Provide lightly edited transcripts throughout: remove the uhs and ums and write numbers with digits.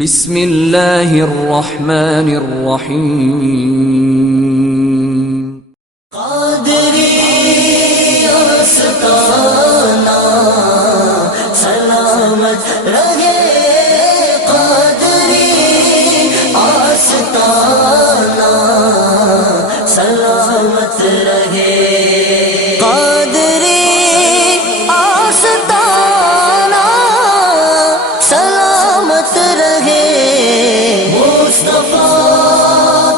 بسم اللہ الرحمن الرحیم قادری آستانہ سلامت رہے، قادری آستانہ سلامت رہے، قادری آستانہ سلامت رہے، مصطفیٰ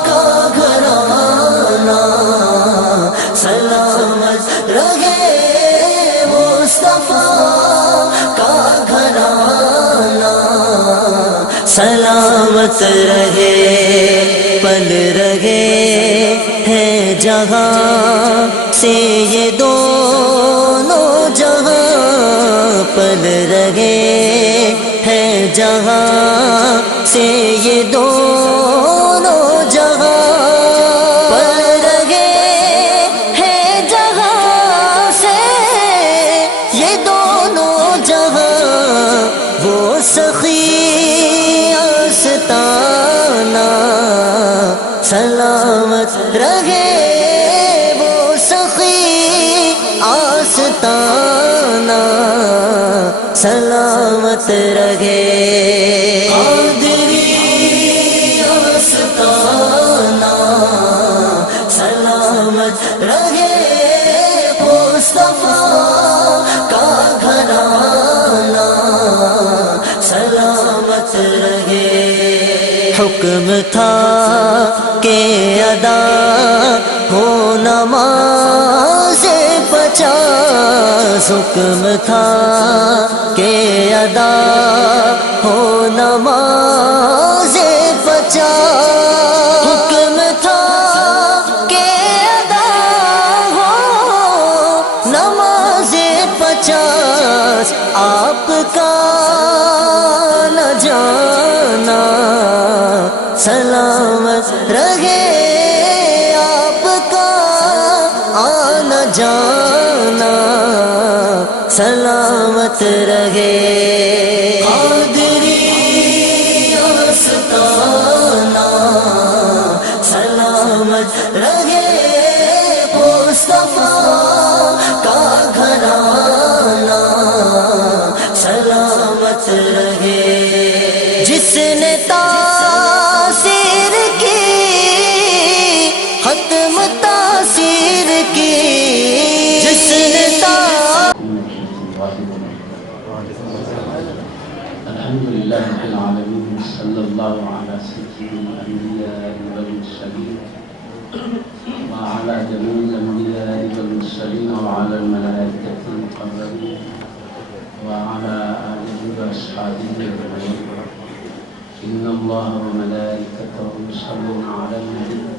کا گھرانہ سلامت رہے، مصطفیٰ کا گھرانہ سلامت رہے، پل رہے ہیں جہاں سے یہ دونوں جہاں، پل رہے ہیں جہاں سے یہ دونوں جہاں، پل رہے ہیں جہاں سے یہ دونوں جہاں، وہ سخی آستانہ سلامت رہے، وہ سخی آستانہ سلامت رہے، قادری آستانہ سلامت رہے، مصطفیٰ کا گھرانہ سلامت رہے، حکم تھا کہ ادا ہو نماز 50، حکم تھا کہ ادا ہو نماز 50، حکم تھا کہ ادا ہو نماز 50، آپ کا نہ جانا سلامت رہے، آپ کا آنا جانا سلامت رہے، قادری آستانہ سلامت رہے، مصطفیٰ کا گھرانہ سلامت رہے، جس نے تاثیر کی ختم تاثیر کی، جس نے الحمدللہ رب العالمین، صلی اللہ علی سیدنا الانبیاء والمرسلین وعلی جمیع الانبیاء والمرسلین وعلی الملائکۃ المقربین وعلی آلہ واصحابہ اجمعین، ان اللہ وملائکتہ یصلون علی النبی یا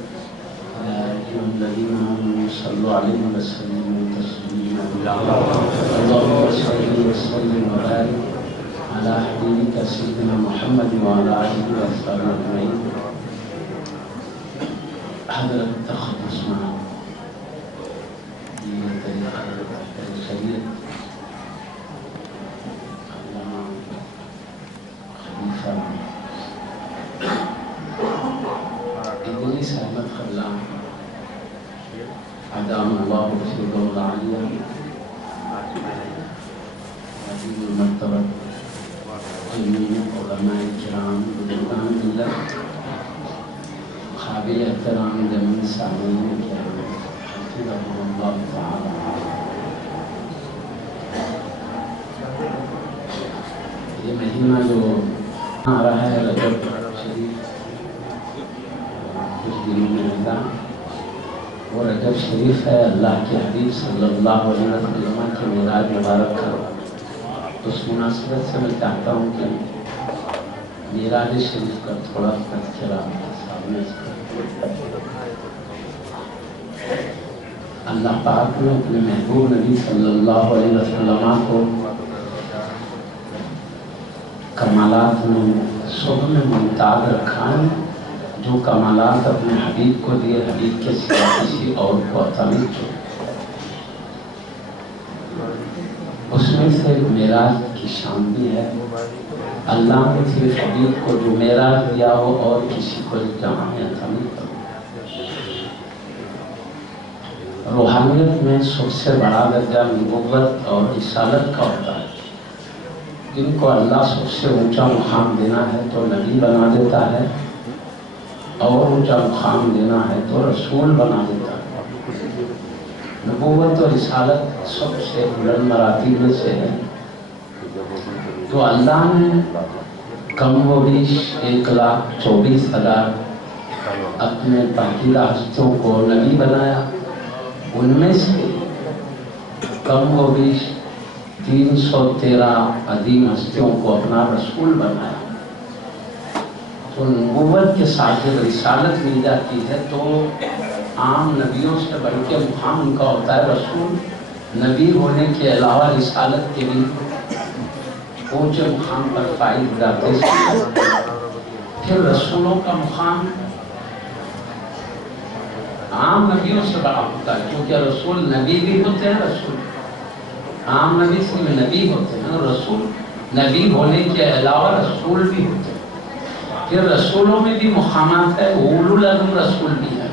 ایھا الذین آمنوا صلوا علیہ وسلموا تسلیما، اللهم صل وسلم وبارک على حبيبك سيدنا محمد وعلى آله وصحبه أجمعين. حضرت تخلص معنا بطريقة الشريعة علامة خليفة إدريس أحمد خلان أدام الله في الدولة العالية عزيز المرتبة جميع علماء کرام، بزرگان ملت، قابل احترام جمیع سامعین کرام، حفظهم اللہ تعالی، یہ مہینہ جو آ رہا ہے رجب شریف، کچھ دنوں میں رہتا، وہ رجب شریف ہے اللہ کے حبیب صلی اللہ علیہ وسلم کے معراج مبارک کا۔ اس مناسبت سے میں چاہتا ہوں کہ معراج شریف کا تھوڑا تذکرہ سامنے سے اللہ پاک نے اپنے محبوب نبی صلی اللہ علیہ وسلم کو کمالات میں صبح میں ممتاز رکھا ہے، جو کمالات اپنے حبیب کو دیے، حبیب کے سوا کسی اور کو عطا نہیں کیے۔ اس میں سے معراج کی شان بھی ہے اللہ نے صرف حبیب کو جو معراج دیا ہو اور کسی کو جہاں میں عطا نہیں کروں۔ روحانیت میں سب سے بڑا درجہ نبوت اور رسالت کا ہوتا ہے۔ جن کو اللہ سب سے اونچا مقام دینا ہے تو نبی بنا دیتا ہے، اور اونچا مقام دینا ہے تو رسول بنا دیتا ہے۔ نبوت اور رسالت سب سے بلند مراتب میں سے ہے۔ تو اللہ نے کم و بیش 1,24,000 اپنے پاکیزہ ہستیوں کو نبی بنایا، ان میں سے کم و بیش 313 عظیم ہستیوں کو اپنا رسول بنایا۔ تو نبوت کے ساتھ جب رسالت مل جاتی ہے تو عام نبیوں سے بڑھ کے مقام ان کا ہوتا ہے رسول۔ نبی ہونے کے علاوہ رسالت کے بھی اونچے مقام پر فائز ہو جاتے ہیں۔ پھر رسولوں کا مقام عام نبیوں سے بڑا ہوتا ہے، کیونکہ رسول نبی بھی ہوتے ہیں، رسول عام نبی سے نبی ہوتے ہیں، اور رسول نبی ہونے کے علاوہ رسول بھی ہوتے ہیں۔ پھر رسولوں میں بھی مقامات ہے، اولو العزم رسول بھی ہے،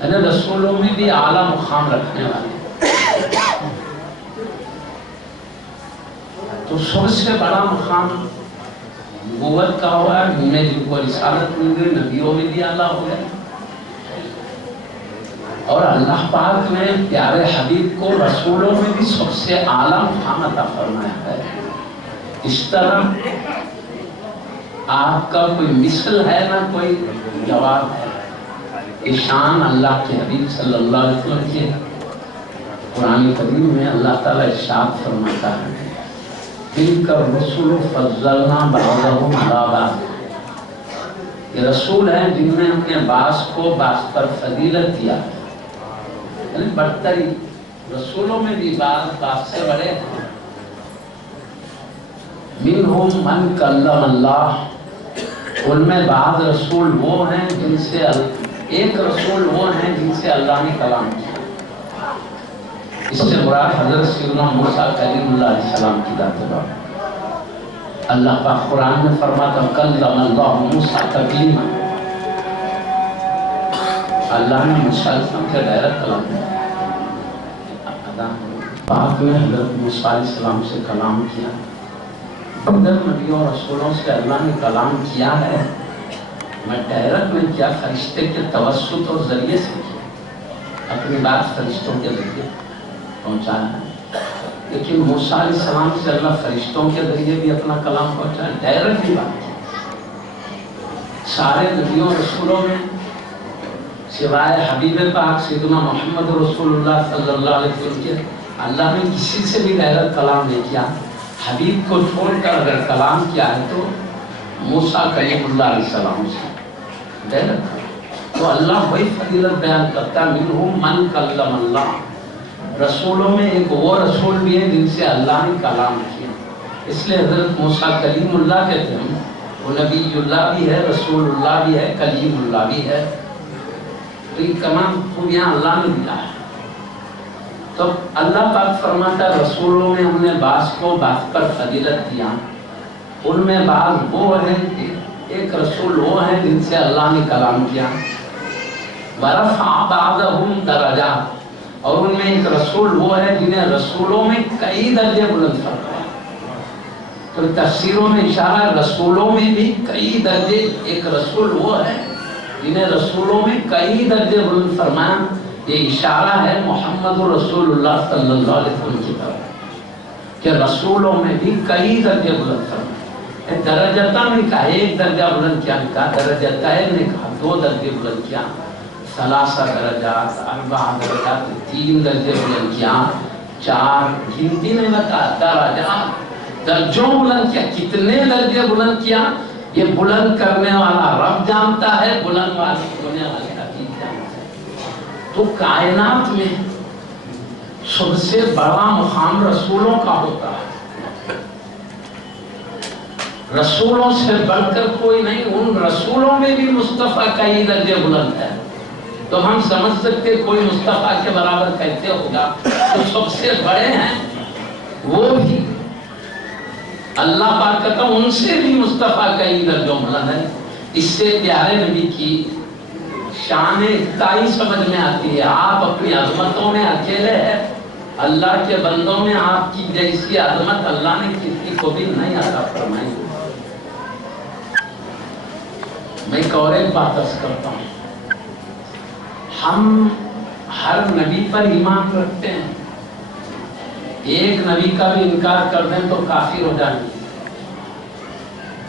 یعنی رسولوں میں بھی اعلیٰ مقام رکھنے والے۔ تو سب سے بڑا مقام نبوت کا ہوا ہے، جن میں جن کو رسالت مل گئی، نبیوں میں بھی اعلیٰ ہو گئے۔ اور اللہ پاک نے پیارے حبیب کو رسولوں میں بھی سب سے اعلیٰ مقام عطا فرمایا ہے۔ اس طرح آپ کا کوئی مثل ہے نہ کوئی جواب ہے۔ شان اللہ کے حبیب صلی اللہ علیہ وسلم کے قرآن کریم میں اللہ تعالیٰ ارشاد فرماتا ہے، تِلْكَ الرُّسُلُ فَضَّلْنَا بَعْضَهُمْ عَلَىٰ بَعْضٍ۔ یہ رسول ہیں جن میں ہم نے بعض کو بعض پر فضیلت دیا ہے، یعنی برتری۔ رسولوں میں بھی بعض سے بڑے ہیں۔ مِنْهُمْ مَنْ كَلَّمَ اللَّهُ، ان میں بعض رسول وہ ہیں جن سے ایک رسول وہ ہیں جن سے اللہ نے کلام کیا۔ اس سے مراد حضرت سیدنا موسیٰ کلیم اللہ علیہ السلام کی ذات ہے۔ اللہ پاک قرآن میں فرماتا کلم اللہ موسیٰ تکلیما، اللہ نے موسیٰ علیہ السلام سے ڈائریکٹ کلام کیا۔ پاک نے حضرت موسیٰ علیہ السلام سے کلام کیا۔ ادھر نبیوں اور رسولوں سے اللہ نے کلام کیا ہے، میں ڈائریکٹ نہیں کیا، فرشتے کے توسط اور ذریعے سے کیا، اپنی بات فرشتوں کے ذریعے پہنچایا ہے۔ لیکن موسیٰ علیہ السلام سے اللہ فرشتوں کے ذریعے بھی اپنا کلام پہنچایا، ڈائریکٹ ہی بات کی۔ سارے نبیوں اور رسولوں میں سوائے حبیب پاک سیدنا محمد رسول اللہ صلی اللہ علیہ وسلم کے اللہ نے کسی سے بھی ڈائریکٹ کلام نہیں کیا۔ حبیب کو چھوڑ کر اگر کلام کیا ہے تو موسیٰ کلیم اللہ علیہ السلام سے ڈائریکٹ۔ تو اللہ وہی فضیلت بیان کرتا ہے، منہم من کلم اللہ، رسولوں میں ایک وہ رسول بھی ہے جن سے اللہ نے کلام کیا۔ اس لیے حضرت موسیٰ کلیم اللہ کہتے ہیں، وہ نبی اللہ بھی ہے، رسول اللہ بھی ہے، کلیم اللہ بھی ہے۔ تو یہ تمام خوبیاں اللہ نے دیا ہے۔ تو اللہ پاک فرماتا ہے رسولوں میں ہم نے بعض کو بعض پر فضیلت دیا، ان میں بعض وہ ہیں، ایک رسول وہ ہیں جن سے اللہ نے کلام کیا۔ وَرَفَعَ بَعْضَهُمْ دَرَجَاتٍ، اور ان میں ایک رسول وہ ہے جنہیں رسولوں میں کئی درجے بلند فرمایا۔ تو تفسیروں میں اشارہ ہے رسولوں میں بھی کئی درجے، ایک رسول وہ ہے جنہیں رسولوں میں کئی درجے بلند فرمایا۔ یہ اشارہ ہے محمد رسول اللہ صلی اللہ علیہ وسلم کی طرف کہ رسولوں میں بھی کئی درجے بلند فرمایا۔ درجتاً نے کہا ایک درجہ بلند کیا، نے کہا درجتین نے کہا 2 درجے بلند کیا، 3 درجات 4 درجات 3 درجے بلند کیا، 4 گنتی نے بتا درجات درجوں بلند کیا۔ کتنے درجے بلند کیا یہ بلند کرنے والا رب جانتا ہے، بلند والی ہونے والے حقیق جانتا ہے۔ تو کائنات میں سب سے بڑا مقام رسولوں کا ہوتا ہے، رسولوں سے بڑھ کر کوئی نہیں۔ ان رسولوں میں بھی مصطفیٰ کئی درجے بلند ہے، تو ہم سمجھ سکتے کوئی مصطفیٰ کے برابر کیسے ہوگا۔ تو سب سے بڑے ہیں وہ بھی اللہ پاک کہتا ہوں ان سے بھی مصطفیٰ کئی درجوں بلند ہے. اس سے پیارے نبی کی شان اتائی سمجھ میں آتی ہے. آپ اپنی عظمتوں میں اکیلے ہیں، اللہ کے بندوں میں آپ کی جیسی عظمت اللہ نے کسی کو بھی نہیں عطا فرمائی. میں ایک اور بات عرض کرتا ہوں، ہم ہر نبی پر ایمان رکھتے ہیں، ایک نبی کا بھی انکار کر دیں تو کافر ہو جائیں گے.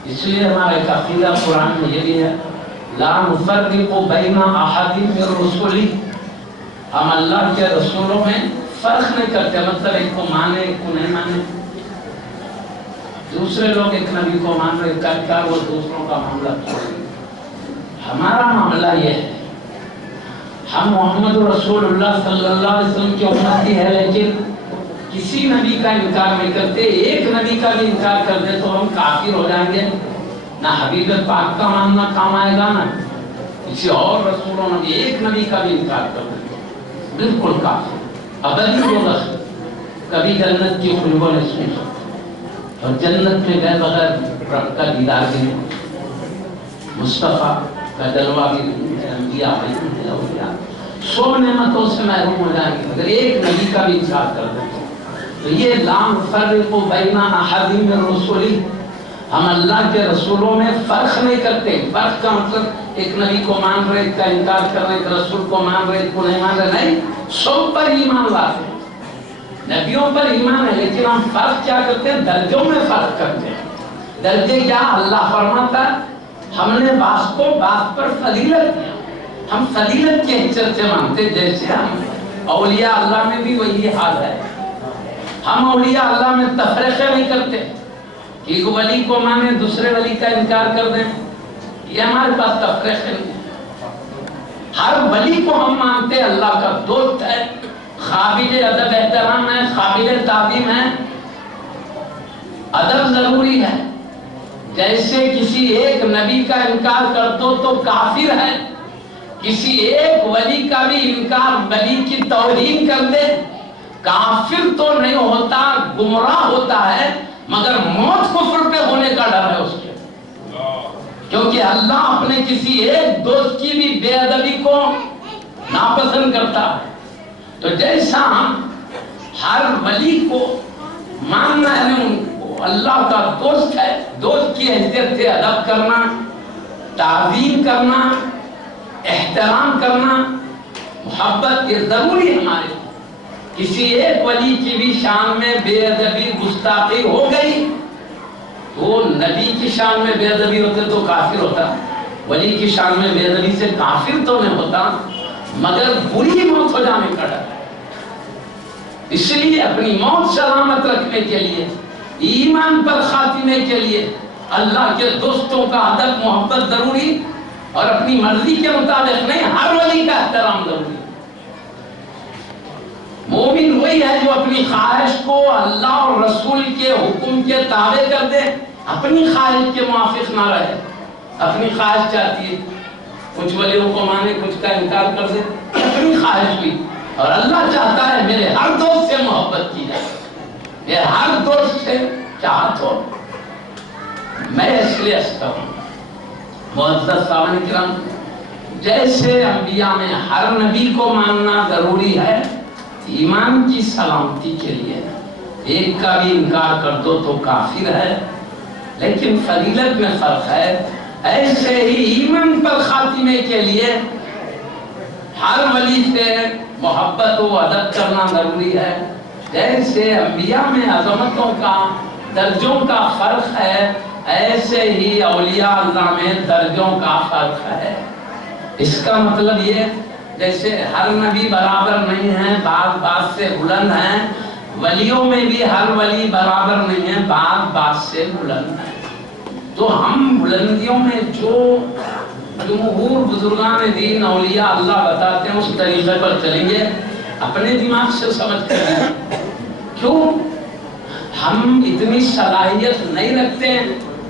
اس لیے ہمارا ایک عقیدہ قرآن میں یہ بھی ہے، لا نفرق بین احد من رسلی، ہم اللہ کے رسولوں میں فرق نہیں کرتے، مطلب ایک کو مانے ایک کو نہیں مانے. دوسرے لوگ ایک نبی کو مان رہے کیا وہ دوسروں کا معاملہ چھوڑیں. ہمارا معاملہ یہ ہے، ہم محمد رسول اللہ صلی اللہ علیہ وسلم کی امتی ہے، لیکن کسی نبی کا انکار نہیں کرتے. ایک نبی کا بھی انکار کر دے تو ہم کافر ہو جائیں گے. نہ حبیب پاک کا ماننا کام آئے گا، نہ کسی اور رسولوں نے. ایک نبی کا بھی انکار کر دے بالکل کافر. ابدی دوزخ، کبھی جنت کی خوشبو نہیں سن سکتے، اور جنت میں گئے بغیر رب کا دیدار بھی نہیں. مصطفیٰ کا جلوہ بھی انبیاء اولیاء سو نعمتوں سے محروم ہو جائیں گے اگر ایک نبی کا بھی انکار کر دیں. تو یہ لا نفرق بین احد من رسلی، ہم اللہ کے رسولوں میں فرق نہیں کرتے. فرق کا مطلب ایک نبی کو مان رہے، ایک کا انکار کر رہے، ایک رسول کو مان رہے، ایک کو نہیں مان رہے. نہیں، سب پر ایمان لاتے ہیں، نبیوں پر ایمان ہے، لیکن ہم فرق کیا کرتے ہیں؟ درجوں میں فرق کرتے ہیں. درجے کیا؟ اللہ فرماتا ہے ہم نے بعض کو بعض پر فضیلت دیا، ہم فضیلت کے حیثیت سے مانتے. جیسے ہم اولیاء اللہ میں بھی وہی حال ہے. ہم اولیاء اللہ میں تفریقے نہیں کرتے کہ ایک ولی کو مانے دوسرے ولی کا انکار کر دیں، یہ ہمارے پاس تفریقے نہیں. ہر ولی کو ہم مانتے اللہ کا دوست ہے، قابل ادب احترام ہے، قابل تعظیم ہے. ادب ضروری ہے. جیسے کسی ایک نبی کا انکار کر دو تو کافر ہے، کسی ایک ولی کا بھی انکار، ولی کی توہین کر دے، کافر تو نہیں ہوتا، گمراہ ہوتا ہے، مگر موت کفر پہ ہونے کا ڈر ہے اس کے. کیونکہ اللہ اپنے کسی ایک دوست کی بھی بے ادبی کو ناپسند کرتا ہے. تو جیسا ہم ہر ولی کو ماننا ہے، ان کو اللہ کا دوست ہے، دوست کی حیثیت سے ادب کرنا، تعظیم کرنا، احترام کرنا، محبت، یہ ضروری ہے ہمارے لیے. کسی ایک ولی کی بھی شان میں بے ادبی گستاخی ہو گئی تو نبی کی شان میں بے ادبی ہوتے تو کافر ہوتا، ولی کی شان میں بے ادبی سے کافر تو نہیں ہوتا، مگر بری موت ہو جانے کا ڈر. اس لیے اپنی موت سلامت رکھنے کے لیے، ایمان پر خاتمے کے لیے اللہ کے دوستوں کا ادب محبت ضروری، اور اپنی مرضی کے مطابق نہیں، ہر ولی کا احترام ضروری. مومن وہی ہے جو اپنی خواہش کو اللہ اور رسول کے حکم کے تابع کر دے، اپنی خواہش کے موافق نہ رہے. اپنی خواہش چاہتی ہے کچھ ولیوں کو مانے، کچھ کا انکار کر دے، اپنی خواہش ہوئی. اور اللہ چاہتا ہے میرے ہر دوست سے محبت کی جائے، میرے ہر دوست سے چاہت ہو. میں اس لیے ہستا ہوں معزز سامعین کرام، جیسے انبیاء میں ہر نبی کو ماننا ضروری ہے ایمان کی سلامتی کے لیے، ایک کا بھی انکار کر دو تو کافر ہے، لیکن فضیلت میں فرق ہے. ایسے ہی ایمان پر خاتمے کے لیے ہر ولی سے محبت و ادب کرنا ضروری ہے. جیسے انبیاء میں عظمتوں کا، درجوں کا فرق ہے، ایسے ہی اولیاء اللہ میں درجوں کا فرق ہے. اس کا مطلب یہ جیسے ہر نبی برابر نہیں ہے، بعض سے بلند ہیں، ولیوں میں بھی ہر ولی برابر نہیں ہے، بعض سے بلند ہیں. تو ہم بلندیوں میں جو جمہور بزرگان دین اولیاء اللہ بتاتے ہیں اس طریقے پر چلیں گے، اپنے دماغ سے سمجھ کر. کیوں؟ ہم اتنی صلاحیت نہیں رکھتے ہیں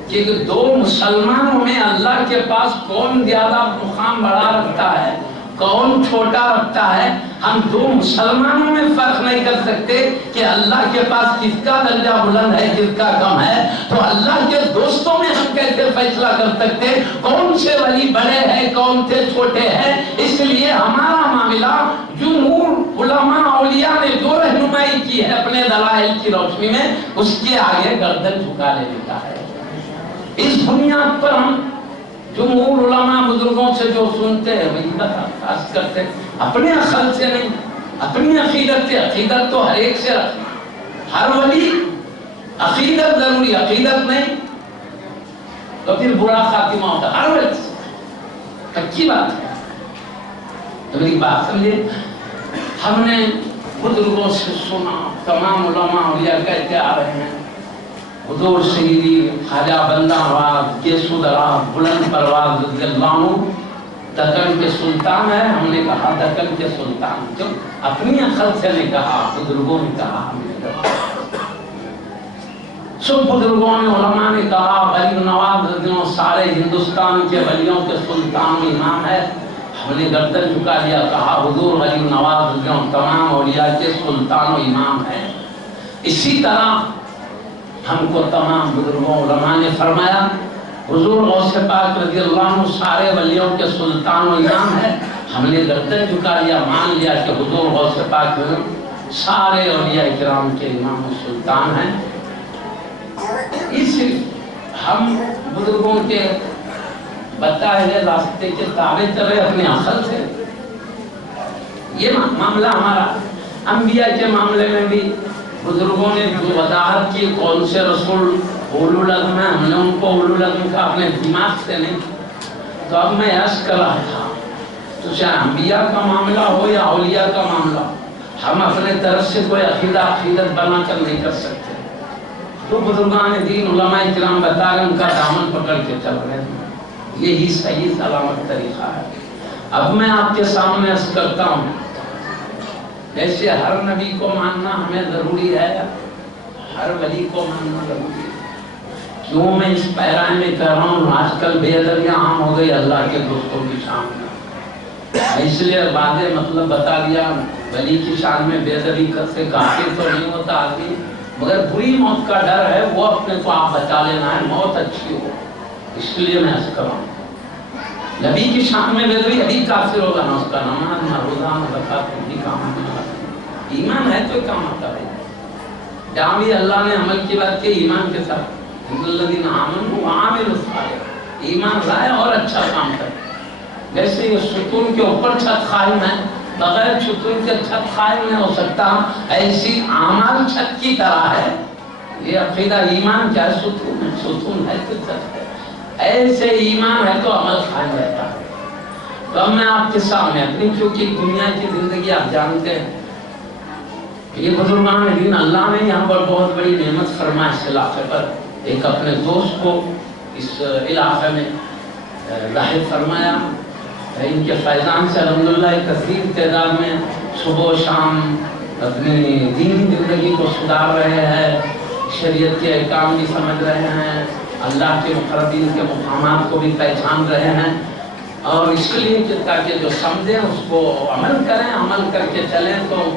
کہ دو مسلمانوں میں اللہ کے پاس کون زیادہ مقام بڑا رکھتا ہے، کون چھوٹا رکھتا ہے؟ ہم دو مسلمانوں میں فرق نہیں کر سکتے کہ اللہ کے پاس کس کا درجہ بلند ہے کس کا کم ہے، تو اللہ کے دوستوں میں ہم کیسے فیصلہ کر سکتے کون سے ولی بڑے ہیں کون سے چھوٹے ہیں؟ اس لیے ہمارا معاملہ جمہور علماء اولیاء نے جو رہنمائی کی ہے اپنے دلائل کی روشنی میں، اس کے آگے گردن جھکا لینے کا ہے۔ اس بنیاد پر ہم جمہور علماء بزرگوں سے جو سنتے ہیں وہی خاص کرتے ہیں، اپنے عقل سے نہیں، اپنی عقیدت سے۔ عقیدت تو ہر ایک سے رکھیں، ہر ولی عقیدت ضروری، عقیدت نہیں تو پھر برا خاتمہ ہوتا ہے، ہر ولی سے اچھی بات ہے۔ تو میری بات سمجھے، ہم نے بزرگوں سے سنا، تمام علماء اولیاء کہتے آ رہے ہیں، حضور سیدی خواجہ بندہ نواز گیسو درا بلند پرواز رضی اللہ عنہ دکن کے سلطان ہے۔ ہم نے کہا دکن کے سلطان کیوں؟ اپنی عقل سے نے کہا، بزرگوں نے کہا، ہم نے کہا، سب بزرگوں نے علماء نے کہا غریب نواز رضی اللہ عنہ سارے ہندوستان کے ولیوں کے سلطان و امام ہے۔ ہم نے گردن جھکا لیا، کہا حضور غریب نواز رضی اللہ عنہ تمام اولیاء کے سلطان و امام ہے۔ اسی طرح ہم کو تمام بزرگوں علماء نے فرمایا حضور غوث پاک رضی اللہ عنہ سارے ولیوں کے سلطان و امام ہے۔ ہم نے گردن جھکا لیا، مان لیا کہ حضور غوث پاک سارے اولیاء کرام کے امام و سلطان ہیں۔ اس ہم بزرگوں کے بتائے ہوئے راستے کے تابع چلے اپنے عقل سے۔ یہ معاملہ ہمارا انبیاء کے معاملے میں بھی بزرگوں نے جو وضاحت کی کون سے رسول اولو العزم ہیں، ہم نے ان کو اولو العزم کا اپنے دماغ سے نہیں۔ تو اب میں عرض کر رہا تھا تو چاہے انبیاء کا معاملہ ہو یا اولیاء کا معاملہ، ہم اپنے طرف سے کوئی عقیدت بنا کر نہیں کر سکتے۔ تو بزرگان دین علماء کرام بتا رہے ان کا دامن پکڑ کے چل رہے ہیں، یہی صحیح سلامت طریقہ ہے۔ اب میں آپ کے سامنے عرض کرتا ہوں، جیسے ہر نبی کو ماننا ہمیں ضروری ہے، ہر ولی کو ماننا ضروری ہے۔ کیوں میں اس پیرائے میں کہہ رہا ہوں، آج کل بے ادبیاں عام ہو گئی اللہ کے دوستوں کی شان میں، اس لیے واضح مطلب بتا دیا، ولی کی شان میں بے ادبی سے کافر تو نہیں ہوتا آدمی، مگر بری موت کا ڈر ہے، وہ اپنے کو آپ بچا لینا ہے، موت اچھی ہو، اس لیے میں عرض کر رہا ہوں۔ نبی کی شان میں بے ادبی ابھی کافر ہوگا، نہ اس کا نماز نہ روزہ نہ زکات بھی کام آنے والا، ایمان ہے تو کام آتا ہے۔ جہاں بھی اللہ نے عمل کی بات کی ایمان کے ساتھ، الذین آمنوا وعملوا الصالحات، ایمان لائے اور اچھا کام کرے۔ جیسے یہ ستون کے اوپر چھت قائم ہے، بغیر ستون کے چھت قائم نہیں ہو سکتا، ایسی اعمال چھت کی طرح ہے۔ یہ عقیدہ ایمان کیا ہے؟ ستون ہے، ستون ہے تو چھت ہے، ایسے ایمان ہے تو عمل قائم رہتا ہے۔ تو اب میں آپ کے سامنے اپنی کیونکہ دنیا کی زندگی آپ جانتے ہیں، یہ بزرگان دین اللہ نے یہاں پر بہت بڑی نعمت فرمائی اس علاقے پر، ایک اپنے دوست کو اس علاقے میں ظاہر فرمایا، ان کے فیضان سے الحمدللہ کثیر تعداد میں صبح و شام اپنی دینی زندگی کو سدھار رہے ہیں، شریعت کے احکام بھی سمجھ رہے ہیں، اللہ کے مقربین کے مقامات کو بھی پہچان رہے ہیں، اور اس لیے کہ تاکہ جو سمجھیں اس کو عمل کریں، عمل کر کے چلیں تو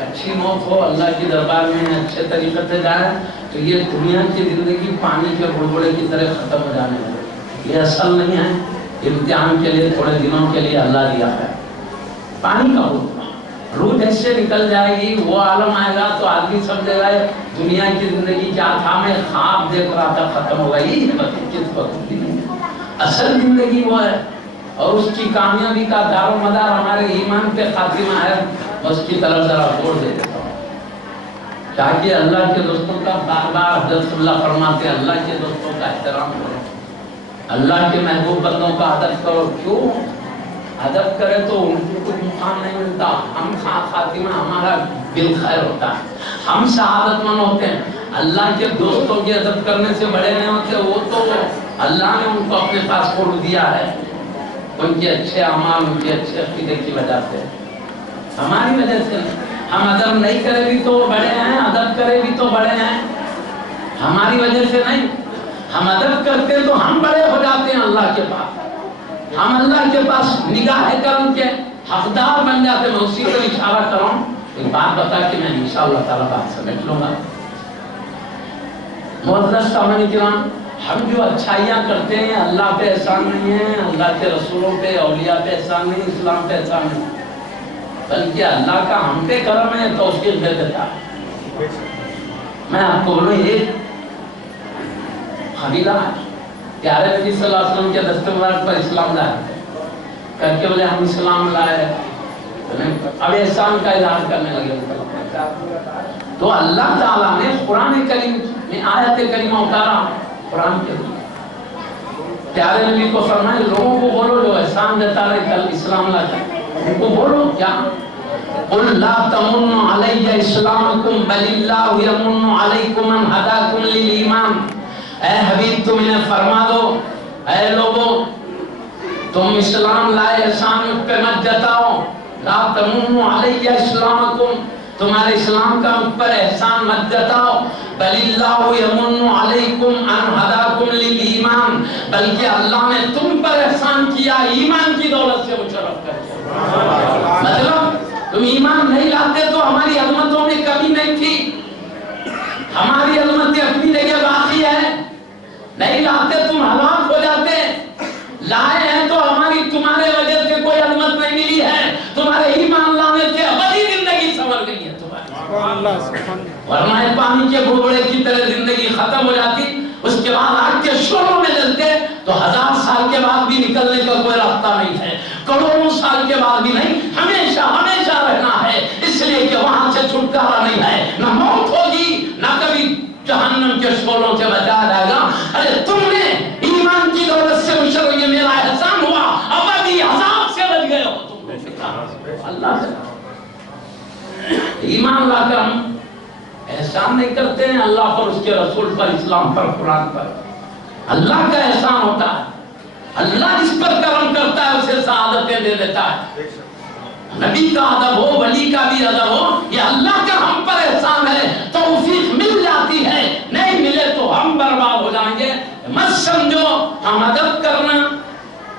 اچھی موت ہو، اللہ کی دربار میں اچھے طریقے سے جائیں، تو یہ دنیا کی زندگی پانی کے بڑبڑے کی طرح ختم ہو جانے والی، یہ اصل نہیں ہے، امتحان کے لیے تھوڑے دنوں کے لیے اللہ دیا ہے۔ پانی کا روح جیسے نکل جائے گی وہ عالم آئے گا تو آدمی سمجھے گا دنیا کی زندگی کیا تھا، میں خواب دیکھ رہا تھا، ختم ہو گئی، کس وقت کی نہیں ہے، اصل زندگی وہ ہے، اور اس کی کامیابی کا دار و مدار ہمارے ایمان پہ خاتمہ ہے، اس کی طرف ذرا زور دے دیتا ہوں تاکہ اللہ کے دوستوں کا بار بار حضرت اللہ فرماتے ہیں اللہ کے دوستوں کا احترام کرو، اللہ کے محبوب بندوں کا ادب کرو۔ کیوں ادب کرے تو ان کو کچھ مقام نہیں ملتا، ہم خاتمہ ہمارا بالخیر ہوتا ہے، ہم سعادت مند ہوتے ہیں۔ اللہ کے دوستوں کی ادب کرنے سے بڑے نہیں ہوتے، وہ تو اللہ نے ان کو اپنے پاس چھوڑ دیا ہے، ان کے اچھے اعمال، ان کے اچھے عقیدے کی وجہ سے، ہماری وجہ سے ہم ادب نہیں کرے بھی تو بڑے ہیں، ادب کرے بھی تو بڑے ہیں، ہماری وجہ سے نہیں۔ ہم ادب کرتے تو ہم بڑے ہو جاتے ہیں اللہ کے پاس، ہم اللہ کے پاس نگاہ کرم کے حقدار بن جاتے. میں اسی پر اشارہ کر رہا ہوں. ایک بات بتا کہ میں انشاءاللہ تعالیٰ بات سمیٹ لوں گا. معزز سامعین کرام، ہم جو اچھائیاں کرتے ہیں اللہ پہ احسان نہیں ہے، اللہ کے رسولوں پہ، اولیاء پہ احسان نہیں، اسلام پہ احسان نہیں، بلکہ اللہ کا ہم پہ کرم ہے، توفیق دے دیتا ہے. میں آپ کو بولوں، ایک قبیلہ ہے پیارے نبی صلی اللہ علیہ وسلم کے دست مبارک پر اسلام لائے کر کے بولے ہم اسلام لائے، اب احسان کا اظہار کرنے لگے. تو اللہ تعالیٰ نے قرآن کریم میں آیت کریمہ اتارا. قرآن کے پیارے نبی کو فرمائے لوگوں کو بولو جو احسان دیتا رہے کل اسلام لاتا ہے ان کو بولو کیا؟ قل لا تمنوا علی اسلامکم بل اللہ یمن علیکم ان ہداکم للایمان. اے حبیب تم انہیں فرما دو اے لوگوں تم اسلام لائے احسان مجھ پہ مت جتاؤ. لا تمنوا علی اسلامکم تمہارے اسلام کا مجھ پر احسان مت جتاؤ. بل اللہ یمن علیکم ان ہداکم للایمان بلکہ اللہ نے تم پر احسان کیا ایمان کی دولت سے مشرف کر دیا. مطلب تم ایمان نہیں لاتے تو ہماری عظمتوں میں کمی نہیں تھی، ہماری عظمتیں اپنی جگہ باقی ہے. نہیں لاتے تم ہلاک ہو جاتے، لائے ہیں تو ہماری تمہارے وجہ سے کوئی عظمت نہیں ملی ہے، تمہارے ایمان لانے سے ابدی زندگی سنور گئی ہے تمہاری. ورنہ پانی کے بھوبڑے کی طرح زندگی ختم ہو جاتی، اس کے بعد آگ کے شعلوں میں جلتے تو 1000 سال کے بعد بھی نکلنے کا کوئی راستہ نہیں ہے، کروڑوں سال کے بعد بھی نہیں، ہمیشہ ہمیشہ رہنا ہے. اس لیے کہ وہاں سے چھٹکارا نہیں ہے، نہ موت ہوگی نہ کبھی جہنم کے شعلوں سے بچایا جائے گا. ارے تم نے ایمان کی دولت سے مشرف یہ میرا احسان ہوا، ابدی عذاب سے بچ گئے ہو تم. اللہ سے ایمان لا کر ہم احسان نہیں کرتے ہیں اللہ پر، اس کے رسول پر، اسلام پر، قرآن پر. اللہ کا احسان ہوتا ہے، اللہ جس پر کرم کرتا ہے اسے سعادتیں دے دیتا ہے. نبی کا ادب ہو، ولی کا بھی ادب ہو، یہ اللہ کا ہم پر احسان ہے. توفیق مل جاتی ہے، نہیں ملے تو ہم برباد ہو جائیں گے. مت سمجھو ہم ادب کرنا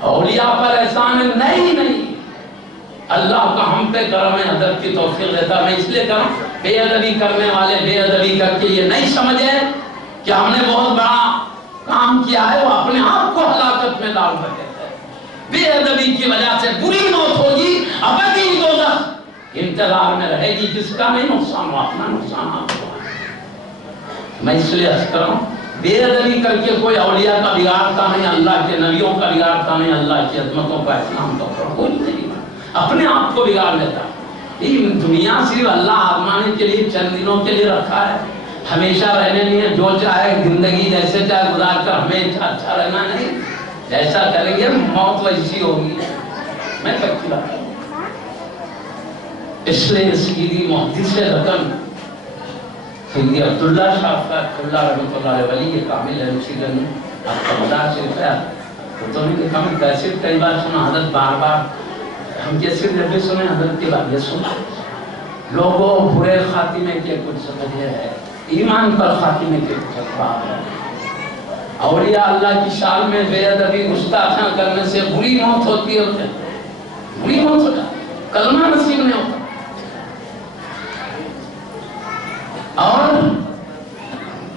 اولیاء پر احسان ہے، نہیں اللہ کا ہم پہ کرم ہے، ادب کی توفیق دیتا. میں اس لیے کروں بے ادبی کرنے والے بے ادبی کر کے یہ نہیں سمجھے کہ ہم نے بہت بڑا کام کیا ہے، وہ اپنے آپ کو ہلاکت میں ڈال رہے ہیں. بے ادبی کی وجہ سے بری موت ہوگی، ابدی دوزخ انتظار میں رہے گی. جس کا نہیں نقصان ہو اپنا نقصان آپ کو. میں اس لیے عرض کر رہا ہوں بے ادبی کر کے کوئی اولیاء کا بگاڑتا نہیں، اللہ کے نبیوں کا بگاڑتا نہیں، اللہ کی عظمتوں کا اسلام تو کوئی نہیں، اپنے آپ کو بگاڑ لیتا. یہ دنیا صرف اللہ آزمانے کے لیے چند دنوں کے لیے رکھا ہے، ہمیشہ رہنے لیے. جو چاہے زندگی جیسے چاہے گزار کر ہمیں اچھا رہنا نہیں، جیسا کریں گے موت ویسی ہوگی. میں پکی بات کروں. اس لیے سیدی محدث رقم سیدی عبداللہ شاہ اللہ رحمۃ اللہ علیہ ولی کامل ہے. اسی دن آپ کا مدار شریف ہے تو نے کہا میں کیسے کئی بار سنا حضرت بار بار ہم جیسے جب بھی سنے حضرت کی بات یہ سنا. لوگوں برے خاتمے کے کچھ وجہ ہے، ایمان پر خاتمے کے کچھ اسباب ہے. اولیاء اللہ کی شان میں بے ادبی گستاخیاں کرنے سے بری موت ہوتی ہے، بری موت ہوتا ہے، کلمہ نصیب نہیں ہوتا. اور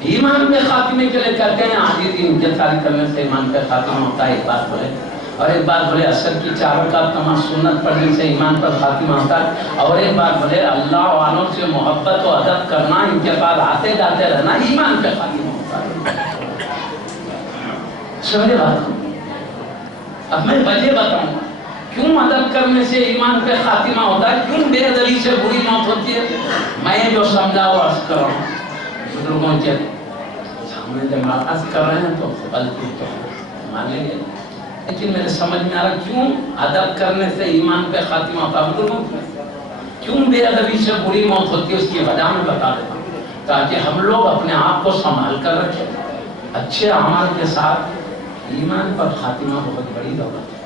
ایمان پہ خاتمے کے لیے کہتے ہیں عاجزی انکساری کرنے سے ایمان پہ خاتمہ ہوتا ہے. ایک بات بولے اور ایک بات بولے اثر کی 4 رکعت نماز سنت پڑھنے سے ایمان پر خاتمہ ہوتا ہے. اور ایک بات بولے اللہ والوں سے محبت و ادب کرنا، ان کے پاس آتے جاتے رہنا ایمان پہ خاتمہ ہوتا ہے. سمجھے بات کو؟ اب میں وجہ بتاؤں گا کیوں ادب کرنے سے ایمان پہ خاتمہ ہوتا ہے، کیوں بے ادبی سے بری موت ہوتی ہے. میں جو سمجھا وہ عرض کر رہا ہوں. بزرگوں کے سامنے جب عرض کر رہے ہیں تو غلطی تو مان لیں گے، لیکن میرے سمجھ میں آ رہا کیوں ادب کرنے سے ایمان پہ خاتمہ ہوتا ہے، کیوں بے ادبی سے بری موت ہوتی ہے. اس کی وجہ میں بتا دیتا ہوں تاکہ ہم لوگ اپنے آپ کو سنبھال کر رکھیں. اچھے اعمال کے ساتھ ایمان پر خاتمہ بہت بڑی دولت ہے.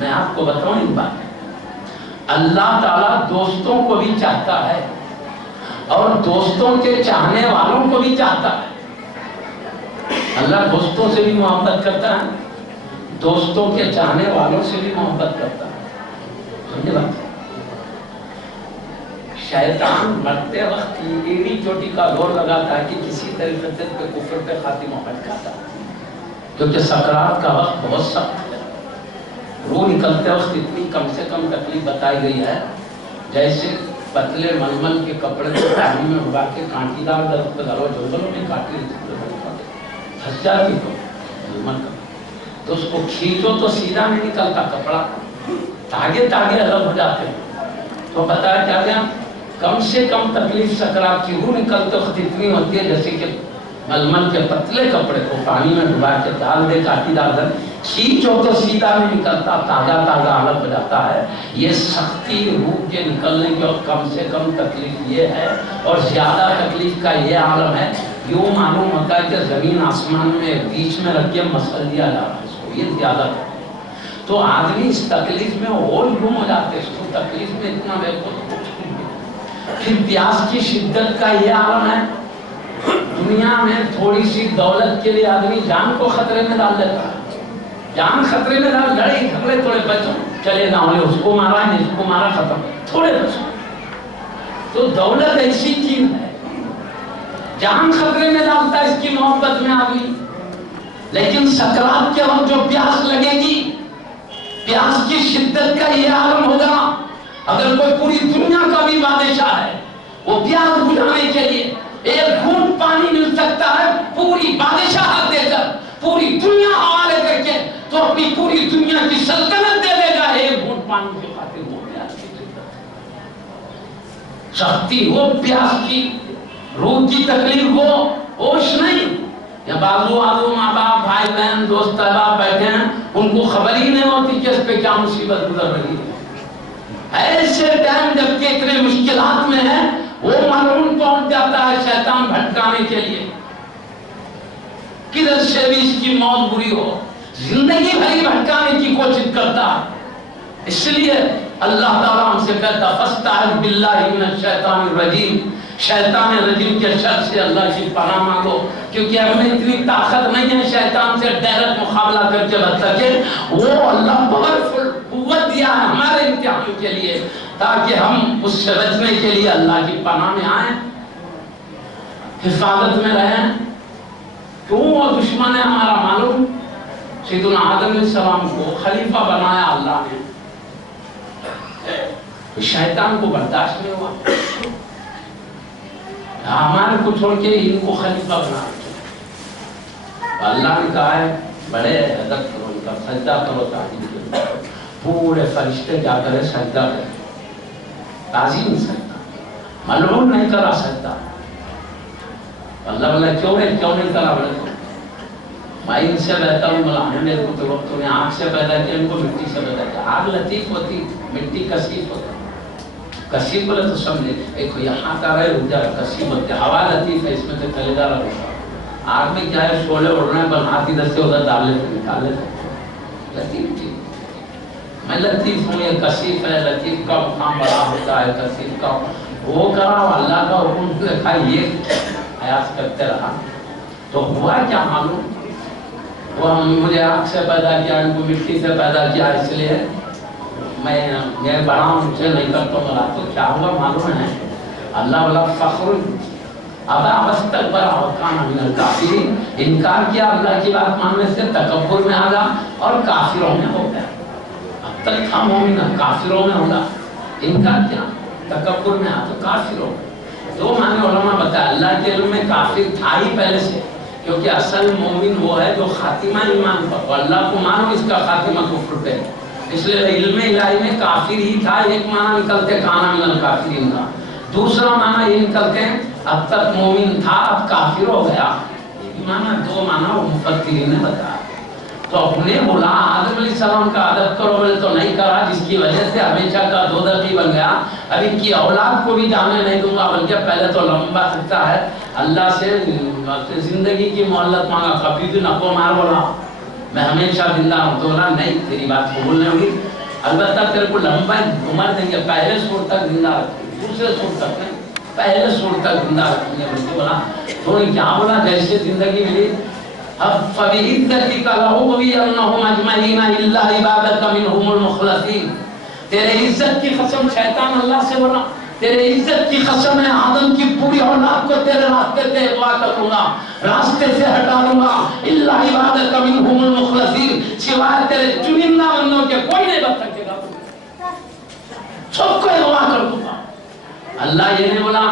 میں آپ کو بتاؤں ایک بات، اللہ تعالیٰ دوستوں کو بھی چاہتا ہے اور دوستوں کے چاہنے والوں کو بھی چاہتا ہے. اللہ دوستوں سے بھی محبت کرتا ہے، دوستوں کے چاہنے والوں سے بھی محبت کرتا ہے. سمجھے بات؟ شیطان مرتے وقت ایڑی چوٹی کا زور لگاتا ہے کہ کسی طریقے سے پہ کفر پہ خاتمہ پٹکاتا ہے، کیونکہ سکرات کا وقت بہت سخت ہے. روح نکلتے وقت اتنی کم سے کم تکلیف بتائی گئی ہے جیسے پتلے ململ کے کپڑے کو پانی میں اگا کے کانٹی دار درخت پہ ڈالو، جنگلوں میں کاٹی پھنس جاتی تو ململ کا، تو اس کو کھینچو تو سیدھا نہیں نکلتا کپڑا، تاگے تاگے الگ ہو جاتے ہیں. تو بتایا کیا گیا کم سے کم تکلیف سکرات کی روح نکلتے وقت اتنی ہوتی ہے جیسے کہ ململ کے پتلے کپڑے کو پانی میں ڈبا کے ڈال دے کاٹی دار در، کھینچو تو سیدھا نہیں نکلتا، تازہ تازہ الگ ہو جاتا ہے. یہ سختی روح کے نکلنے کی اور کم سے کم تکلیف یہ ہے، اور زیادہ تکلیف کا یہ عالم ہے. یوں معلوم ہوتا ہے کہ زمین آسمان میں بیچ میں رکھ کے مسل دیا جا رہا ہے اس کو، یہ زیادہ ہے. تو آدمی اس تکلیف میں اور گم ہو جاتے ہیں، اس کو تکلیف میں اتنا دیکھو تو کچھ نہیں. پھر پیاس کی شدت کا یہ عالم ہے. دنیا میں تھوڑی سی دولت کے لیے آدمی جان کو خطرے میں ڈال دیتا ہے، جان خطرے میں ڈال، لڑے جھگڑے تھوڑے بچوں چلے نہ ہوئے، اس کو مارا نہیں، اس کو مارا، ختم، تھوڑے بچوں. تو دولت ایسی چیز ہے جان خطرے میں ڈالتا ہے اس کی محبت میں آدمی. لیکن سکرات کے وقت جو پیاس لگے گی، پیاس کی شدت کا یہ عالم ہوگا. اگر کوئی پوری دنیا کا بھی بادشاہ ہے، وہ پیاس بجھانے کے لیے ایک گھونٹ پانی مل سکتا ہے پوری بادشاہت دے کر، پوری دنیا حوالے کر کے، تو اپنی پوری دنیا کی سلطنت دے دے گا ایک گھونٹ پانی کی خاطر. وہ پیاس کی شدت، سختی ہو پیاس کی، روح کی تکلیف ہو، ہوش نہیں. یا بازو آدو ماں باپ بھائی بہن دوست احباب بیٹھے ہیں، ان کو خبر ہی نہیں ہوتی کہ اس پہ کیا مصیبت گزر رہی ہے. ایسے ٹائم جب کہ اتنے مشکلات میں ہے، وہ ملعون پہنچ جاتا ہے شیطان بھٹکانے کے لیے. کدھر سے بھی اس کی موت بری ہو، زندگی بھری بھٹکانے کی کوشش کرتا ہے. اس لیے اللہ تعالیٰ ہم سے کہتا فاستعذ باللہ من الشیطان الرجیم، شیطان رجیم کے شر سے اللہ کی پناہ مانگو، کیونکہ ہمیں اتنی طاقت نہیں ہے شیطان سے ڈائریکٹ مقابلہ کر کے بچ سکے. وہ اللہ پاورفل قوت دیا ہے ہمارے امتحان کے لیے، تاکہ ہم اس سے بچنے کے لیے اللہ کی پناہ میں آئیں، حفاظت میں رہیں. کیوں وہ دشمن ہے ہمارا معلوم؟ سیدنا آدم علیہ السلام کو خلیفہ بنایا اللہ نے، شیطان کو برداشت نہیں ہوا، ہمارے کو چھوڑ کے ان کو خلیفہ بنا. اللہ نے کہا ہے بڑے ادب کرو، ان کا سجدہ کرو، تعظیم کرو. پورے فرشتے کیا کرے؟ سجدہ کرے، تعظیم سجدہ، ملعون نہیں کرا سجدہ. اللہ بولا کیوں نہیں کرا؟ بولے تو میں ان سے بہتر ہوں. بولا ہمیں میرے کو تو وقت نے آگ سے پیدا کیا، ان کو مٹی سے پیدا کیا. آگ لطیف ہوتی، مٹی کثیف ہوتی. کثیف بولے تو سمجھے ایک یہاں کا رہے رک جائے، کثیف ہوتے. ہوا لطیف ہے، اس میں سے چلے جا رہا ہوتا. آگ میں کیا ہے؟ شعلے اڑ رہے ہیں، بس ہاتھ ادھر سے ادھر ڈال لیتے، نکال لیتے. لطیف چیز، میں لطیف ہوں، یہ کثیف ہے. لطیف کا مقام بڑا ہوتا ہے، کثیف کا وہ کرا، اللہ کا حکم دیکھا، یہ حیات کرتے رہا. تو ہوا کیا معلوم؟ وہ مجھے آگ سے پیدا کیا، ان کو مٹی سے پیدا کیا، اس لیے میں بڑا ہوں، مجھے نہیں کرتا. بولا تو کیا ہوا معلوم ہے؟ اللہ والا فخر ابا واستکبر وکان من الکافرین، انکار کیا اللہ کی بات ماننے سے، تکبر میں آ گیا اور کافروں میں ہو گیا. اب تک تھا مومن، کافروں میں ہوگا. انکار کیا، تکبر میں آ تو کافروں میں. دو معنی علماء بتایا. اللہ کے علم میں کافر تھا ہی پہلے سے، کیونکہ اصل مومن وہ ہے جو خاتمہ ایمان پر، اللہ کو مانو اس کا خاتمہ کفر پہ. اس لیے علم الہی میں کافر ہی تھا. ایک معنی نکلتے کانا من الکافرین کا، دوسرا معنی یہ نکلتے اب تک مومن تھا اب کافر ہو گیا. معنی دو معنی وہ مفسرین نے بتایا. تو اپنے بولا آدم علیہ السلام کا ادب کرو، بولے تو نہیں کرا، جس کی وجہ سے ہمیشہ کا دو دردی بن گیا. اب ان کی اولاد کو بھی جانے نہیں دوں گا، بلکہ پہلے تو لمبا سکتا ہے اللہ سے زندگی کی مہلت مانگا. کبھی بھی نہ کو مار، بولا میں ہمیشہ زندہ ہوں. تو بولا نہیں، تیری بات قبول نہیں ہوگی، البتہ تیرے کو لمبا عمر دیں گے، پہلے سور تک زندہ رکھیں گے، دوسرے سور تک نہیں، پہلے سور تک زندہ رکھیں گے. بولا تو کیا بولا؟ جیسے زندگی ملی فَبِعِزَّتِكَ لَأُغْوِيَنَّهُمْ أَجْمَعِينَ إِلَّا عِبَادَكَ مِنْهُمُ الْمُخْلَصِينَ. تیرے عزت کی قسم، شیطان اللہ سے بولا تیرے عزت کی قسم ہے، آدم کی پوری اولاد کو تیرے راستے سے اغوا کروں گا، راستے سے ہٹا لوں گا، الا عبادک منہم المخلصین، سوائے تیرے چنندہ بندوں کے کوئی نہیں بچ سکے گا، سب کو اغوا کر دوں گا۔ اللہ یہ نہیں بولا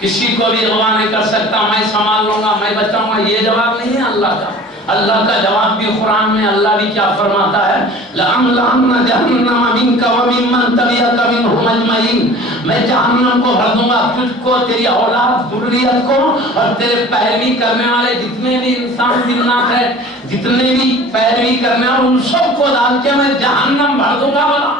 کسی کو بھی اغوا نہیں کر سکتا، میں سنبھال لوں گا، میں بچاؤں گا، یہ جواب نہیں ہے اللہ کا۔ اللہ کا جواب بھی قرآن میں اللہ بھی کیا فرماتا ہے، لَأَمْلَأَنَّ جَهَنَّمَ مِنْكَ وَمِمَّنْ تَبِعَكَ مِنْهُمْ أَجْمَعِينَ، میں جہنم کو بھر دوں گا، تجھ کو، تیری اولاد ذریت کو اور تیرے پیروی کرنے والے جتنے بھی انسان جنات ہیں، جتنے بھی پیروی کرنے والے ان سب کو ڈال کے میں جہنم بھر دوں گا۔ بولا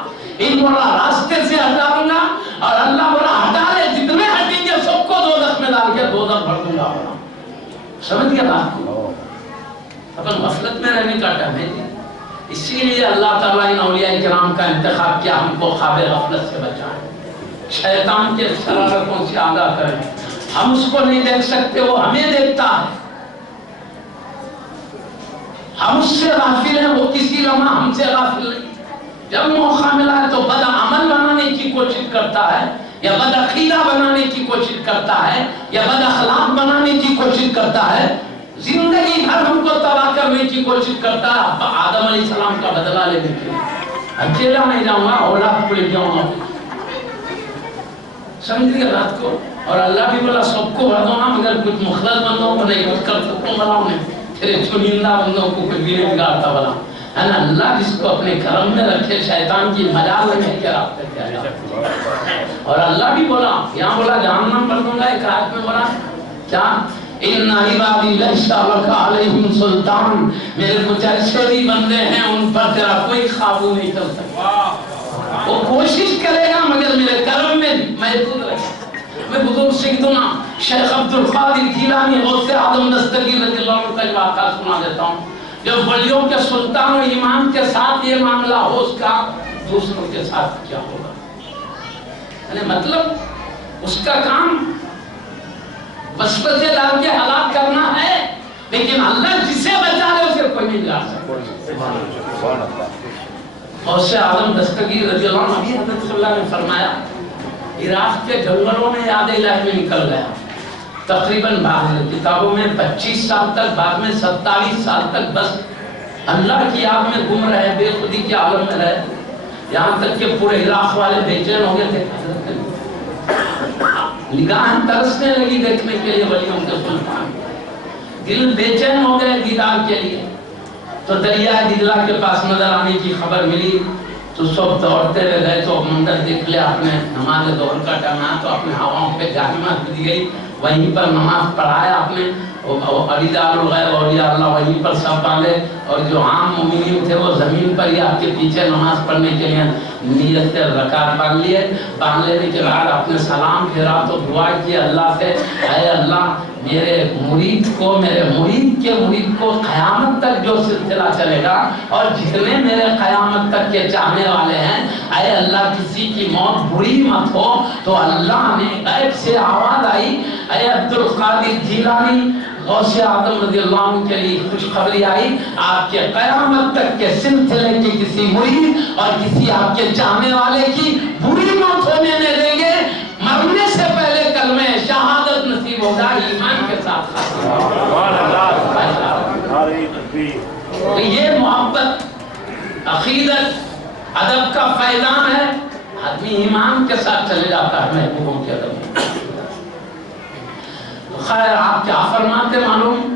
ان بولا راستے سے ہٹا دوں گا، اور اللہ بولا ہٹا لے، جتنے ہٹیں گے سب کو دوزخ میں ڈال کے دوزخ بھر دوں گا۔ سمجھ گیا بات کو؟ اپن غفلت میں رہنے کا ٹائم ہے، اسی لیے اللہ تعالیٰ ان اولیاء کرام کا انتخاب کیا، ہم کو خواب غفلت سے بچائیں، شیطان کے شرارتوں سے آگاہ کریں۔ ہم اس کو نہیں دیکھ سکتے، وہ ہمیں دیکھتا ہے، ہم اس سے غافل ہیں، وہ کسی لمحہ ہم سے غافل نہیں۔ جب موقع ملا ہے تو بد عمل بنانے کی کوشش کرتا ہے، یا بد عقیدہ بنانے کی کوشش کرتا ہے، یا بد اخلاق بنانے کی کوشش کرتا ہے، زندگی بھر ہم کو تباہ کرنے کی کوشش کرتا ہے۔ آدم علیہ السلام کا بدلہ لینے کے لیے اکیلا نہیں جاؤں گا، اولاد کو لے جاؤں گا، سمجھ لیا رات کو۔ اور اللہ بھی بولا سب کو بھر دو نا، مگر کچھ مخلص بندوں کو نہیں کر سکوں، بلا انہیں تیرے چنندہ بندوں کو کچھ بھی نہیں بگاڑتا، بلا ہے نا۔ اللہ جس کو اپنے کرم میں رکھے، شیطان کی مجال میں کے رابطے کیا جاتا۔ اور اللہ بھی بولا، یہاں بولا جہنم بھر دوں گا، ایک آیت میں بولا کیا، ان عبادی لیس لک علیہم سلطان، میرے کچھ ایسے بھی بندے ہیں ان پر تیرا کوئی قابو نہیں کر سکتا، وہ کوشش کرے گا مگر میرے کرم میں محفوظ رہے گا۔ میں بزرگ سیدنا شیخ عبدالقادر جیلانی غوث اعظم دستگیر رضی اللہ عنہ کا ایک واقعہ سنا دیتا ہوں۔ جب ولیوں کے سلطان و امام کے ساتھ یہ معاملہ ہو، اس کا دوسروں کے ساتھ کیا ہوگا، یعنی مطلب اس کا کام وسوسے ڈال کے ہلاک کرنا ہے، لیکن اللہ جسے بچا لے اسے کوئی نہیں لا سکتا۔ غوث اعظم دستگیر رضی اللہ عنہ ابھی حضرت صلی اللہ نے فرمایا، عراق کے جنگلوں میں یاد الہی میں نکل گیا، تقریباً کتابوں میں 25 سال تک، بعد میں 27 سال تک بس اللہ کی یاد میں گم رہے، بے خودی کے عالم میں رہے، یہاں تک کہ پورے عراق والے بے چین ہو گئے تھے، نگاہیں ترسنے لگی دیکھنے کے لیے ولیوں کے سلطان، دل بے چین ہو گئے دیدار کے لیے۔ تو دریائے دجلہ کے پاس نظر آنے کی خبر ملی تو سب دوڑتے ہوئے گئے، تو منظر دیکھ لیا، آپ نے نماز ظہر کا ٹائم آیا تو اپنے ہواؤں پہ جاہمت دی گئی، وہیں پر نماز پڑھایا آپ نے، علیدار الغیب اولیاء اللہ وہیں پر سب پالے، اور جو عام مومنین تھے وہ زمین پر ہی آپ کے پیچھے نماز پڑھنے کے لیے نیت سے رکعت باندھ لیے۔ باندھ لینے کے بعد آپ نے سلام پھیرا تو دعا کی اللہ سے، اے اللہ میرے مرید کو، میرے مرید کے مرید کو قیامت تک جو سلسلہ چلے گا، اور جتنے میرے قیامت تک کے چاہنے والے ہیں، اے اللہ کسی کی موت بری مت ہو۔ تو اللہ نے غیب سے آواز آئی، اے عبدالقادر جیلانی، غوث اعظم رضی اللہ عنہ کے لیے خوشخبری آئی، آپ کے قیامت تک کے سلسلے کی کسی مرید اور کسی آپ کے چاہنے والے کی بری موت ہونے نہیں دیں گے، مرنے سے پہلے کلمہ شہادت نصیب ہوگا، ایمان کے ساتھ۔ تو یہ محبت، عقیدت، ادب کا فیضان ہے، آدمی ایمان کے ساتھ چلے جاتا ہے محبوبوں کے ادب میں۔ خیر آپ کیا فرماتے معلوم،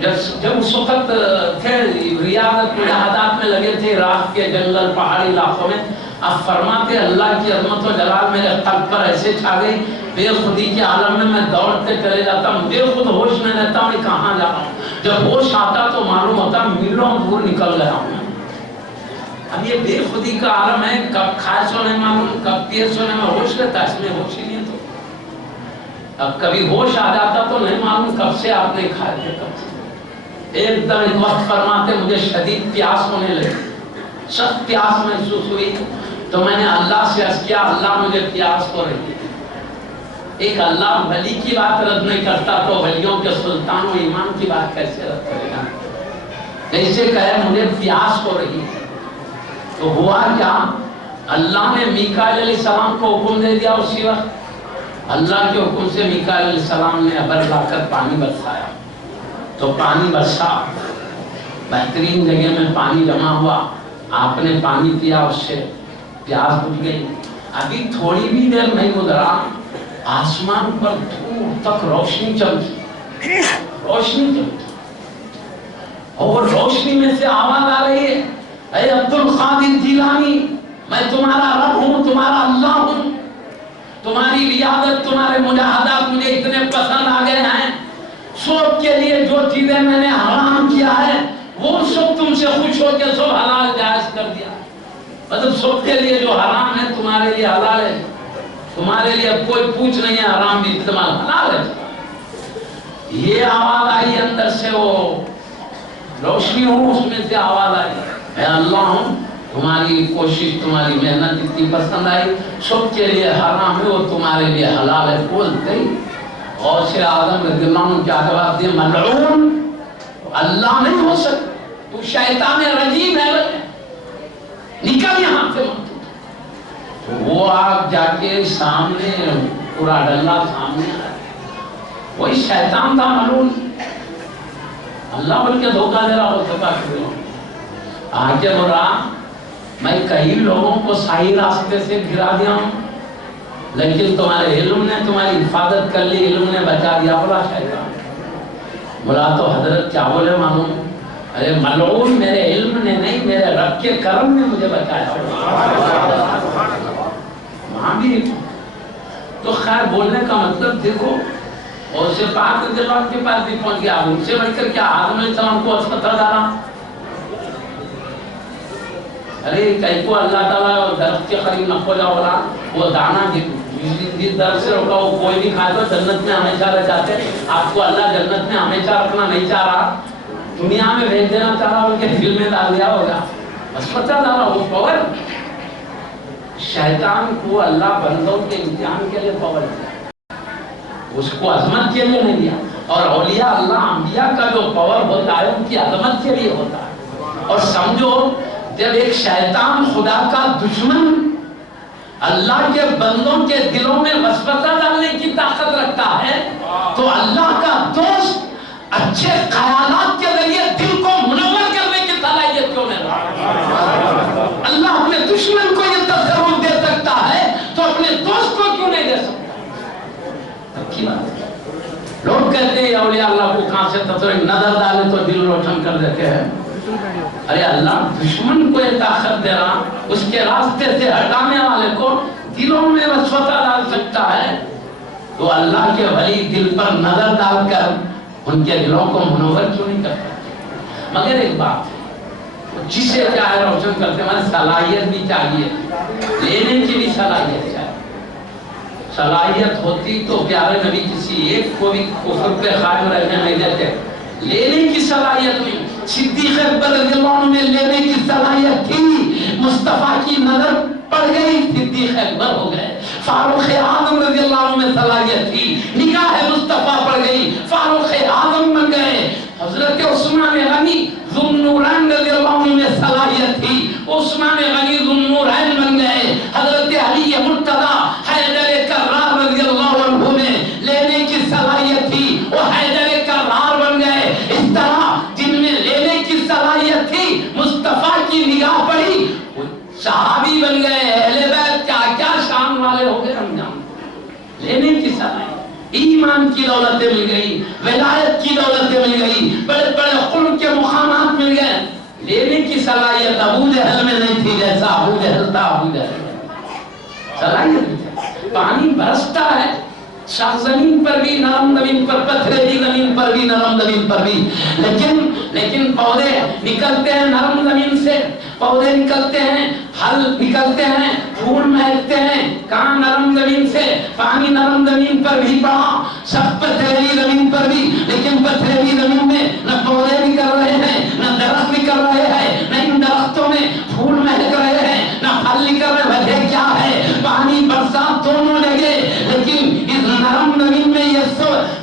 جب اس وقت تھے ریاضت مجاہدات میں لگے تھے عراق کے جنگل پہاڑی علاقوں میں، آپ فرماتے اللہ کی عظمت و جلال میرے قلب پر ایسے چھا گئی، بے خودی کے عالم میں دوڑتے چلے جاتا ہوں، بے خود ہوش میں رہتا میں کہاں جا رہا ہوں، جب ہوش آتا تو معلوم ہوتا میلوں دور نکل گیا ہوں۔ اب یہ بے خودی کا عالم ہے، کب کھائے سو نہیں معلوم، کب پیے سو نہیں، میں ہوش رہتا، اس میں ہوش ہی نہیں تو اب کبھی ہوش آ جاتا تو نہیں معلوم کب سے آپ نے کھائے تھے، کب سے۔ ایک دم ایک وقت فرماتے مجھے شدید پیاس ہونے لگی، سخت پیاس محسوس ہوئی، تو میں نے اللہ سے عرض کیا اللہ مجھے پیاس ہو رہی ہے، ایک اللہ ولی کی بات رد نہیں کرتا تو ولیوں کے سلطان و امام کی بات کیسے رد کرے گا؟ جیسے کہے مجھے پیاس ہو رہی ہے، تو ہوا کیا؟ اللہ نے میکائیل علیہ السلام کو حکم دے دیا، اسی وقت اللہ کے حکم سے میکائیل علیہ السلام نے ابر لا کر پانی برسایا، تو پانی برسا، بہترین جگہ میں پانی جمع ہوا، آپ نے پانی پیا، اس سے پیاس بجھ گئی۔ ابھی تھوڑی بھی دیر نہیں گزرا، آسمان پر دور تک روشنی چمکی، روشنی چمکی، اور روشنی میں سے آواز آ رہی ہے، اے عبد القادر جیلانی، میں تمہارا رب ہوں، تمہارا اللہ ہوں، تمہاری ریاضت، تمہارے مجاہدات مجھے اتنے پسند آ گئے ہیں، سب کے لیے جو چیزیں میں نے حرام کیا ہے وہ سب تم سے خوش ہو کے سب حلال جائز کر دیا، مطلب سب کے لیے جو حرام ہے تمہارے لیے حلال ہے، تمہارے لیے اب کوئی پوچھ نہیں ہے، حرام بھی استعمال حلال ہے۔ یہ آواز آئی اندر سے، وہ روشنی ہوں اس میں سے آواز آئی، میں اللہ ہوں، تمہاری کوشش، تمہاری محنت اتنی پسند آئی، سب کے لیے حرام ہے وہ تمہارے لیے حلال ہے۔ بولتے ہی غوث اعظم رضی اللہ عنہ کیا جواب دیا؟ ملعون، اللہ نہیں ہو سکتا، تو شیطان رجیم ہے، نکل یہاں سے۔ وہ آپ جا کے سامنے پورا ڈلہ سامنے آیا، وہی شیطان تھا ملعون، اللہ بلکہ دھوکہ دے رہا ہو سکا کہ آگے بولا میں کئی لوگوں کو صحیح راستے سے گرا دیا ہوں، لیکن تمہارے علم نے تمہاری حفاظت کر لی، علم نے بچا دیا۔ بولا شیطان، بولا تو حضرت کیا بولے معلوم؟ ارے ملعون، میرے علم نے نہیں، میرے رب کے کرم نے مجھے بچایا۔ وہاں بھی تو خیر بولنے کا مطلب دیکھو، اور اسے پاک رضی اللہ عنہ کے پاس بھی پہنچ گیا، ان سے بڑھ کر کیا آدم علیہ السلام کو اسپتال ڈالا؟ ارے کئی کو اللہ تعالیٰ درخت کے قریب نہ کھولا ہوگا، وہ دانا جس درخت سے روکا وہ کوئی بھی کھائے تو جنت میں ہمیشہ رہ جاتے، آپ کو اللہ جنت میں ہمیشہ رکھنا نہیں چاہ رہا، دنیا میں بھیج دینا چاہ رہا، ان کے دل میں ڈال دیا ہوگا، اسپتال ڈالا وہ پاور۔ شیطان کو اللہ بندوں کے امتحان کے لیے پاور دیا، اس کو عظمت کے لیے نہیں دیا، اور اولیاء اللہ انبیاء کا جو پاور ہوتا ہے ان کی عظمت کے لیے ہوتا ہے۔ اور سمجھو جب ایک شیطان خدا کا دشمن اللہ کے بندوں کے دلوں میں وسوسہ ڈالنے کی طاقت رکھتا ہے، تو اللہ کا دوست اچھے خیالات کے ذریعے دل کو منور کرنے کی صلاحیت کیوں نہیں رکھتا؟ اللہ اپنے دشمن کو یہ تصرف دے سکتا ہے تو اپنے دوست کو کیوں نہیں دے سکتا؟ اچھی بات ہے۔ لوگ کہتے ہیں اولیاء اللہ کو کہاں سے تصرف، نظر ڈالے تو دل روشن کر دیتے ہیں۔ ارے اللہ دشمن کو یہ طاقت دے رہا، اس کے راستے سے ہٹانے والے کو دلوں میں وسوسہ ڈال سکتا ہے، تو اللہ کے ولی دل پر نظر ڈال کر ان کے دلوں کو منور کیوں نہیں کرتا؟ مگر ایک بات ہے، جسے چاہے روشن کرتے ہیں، صلاحیت بھی چاہیے، لینے کی بھی صلاحیت چاہیے۔ صلاحیت ہوتی تو پیارے نبی کسی ایک کو بھی کفر پہ قائم رہنے نہیں دیتے، لینے کی صلاحیت نہیں۔ صدیق اکبر رضی اللہ عنہ میں لینے کی صلاحیت تھی، مصطفیٰ کی نظر پڑ گئی، صدیق اکبر ہو گئے۔ فاروق اعظم رضی اللہ عنہ میں صلاحیت تھی، نگاہ مصطفیٰ پڑ گئی، فاروق اعظم بن گئے۔ حضرت عثمان غنی ذو النورین رضی اللہ عنہ میں صلاحیت تھی، عثمان غنی ذو النورین بن گئے۔ حضرت علی مرتضی حیدر کرار رضی اللہ عنہ میں لینے کی صلاحیت تھی، وہ حیدر کرار بن گئے۔ اس طرح جن میں لینے کی صلاحیت تھی، مصطفیٰ کی نگاہ پڑی، صحابی بن گئے، اہل بیت کیا کیا شان والے ہو گئے ہم جانتے۔ لینے کی صلاحیت، ایمان کی دولتیں مل گئی، ولایت کی دولتیں مل گئی، بڑے بڑے قرب کے مقامات مل گئے۔ لینے کی صلاحیت ابو جہل میں نہیں تھی، جیسا ابو جہل تھا، ابو جہل صلاحیت تھی۔ پانی برستا ہے، شاہ زمین پر بھی، نرم زمین پر، پتھریلی زمین پر بھی، نرم زمین پر بھی، لیکن پودے نکلتے ہیں نرم زمین سے، پودے نکلتے ہیں، پھل نکلتے ہیں، پھول مہکتے ہیں، کہاں نرم زمین سے۔ پانی نرم زمین پر بھی پڑا، سخت پتھریلی زمین پر بھی، لیکن پتھریلی زمین میں نہ پودے نکل رہے ہیں، نہ درخت نکل رہے ہیں، نہ ان درختوں میں پھول مہک رہے ہیں، نہ پھل نکل رہے۔ وجہ کیا ہے؟ پانی برسات دونوں لگے، لیکن اس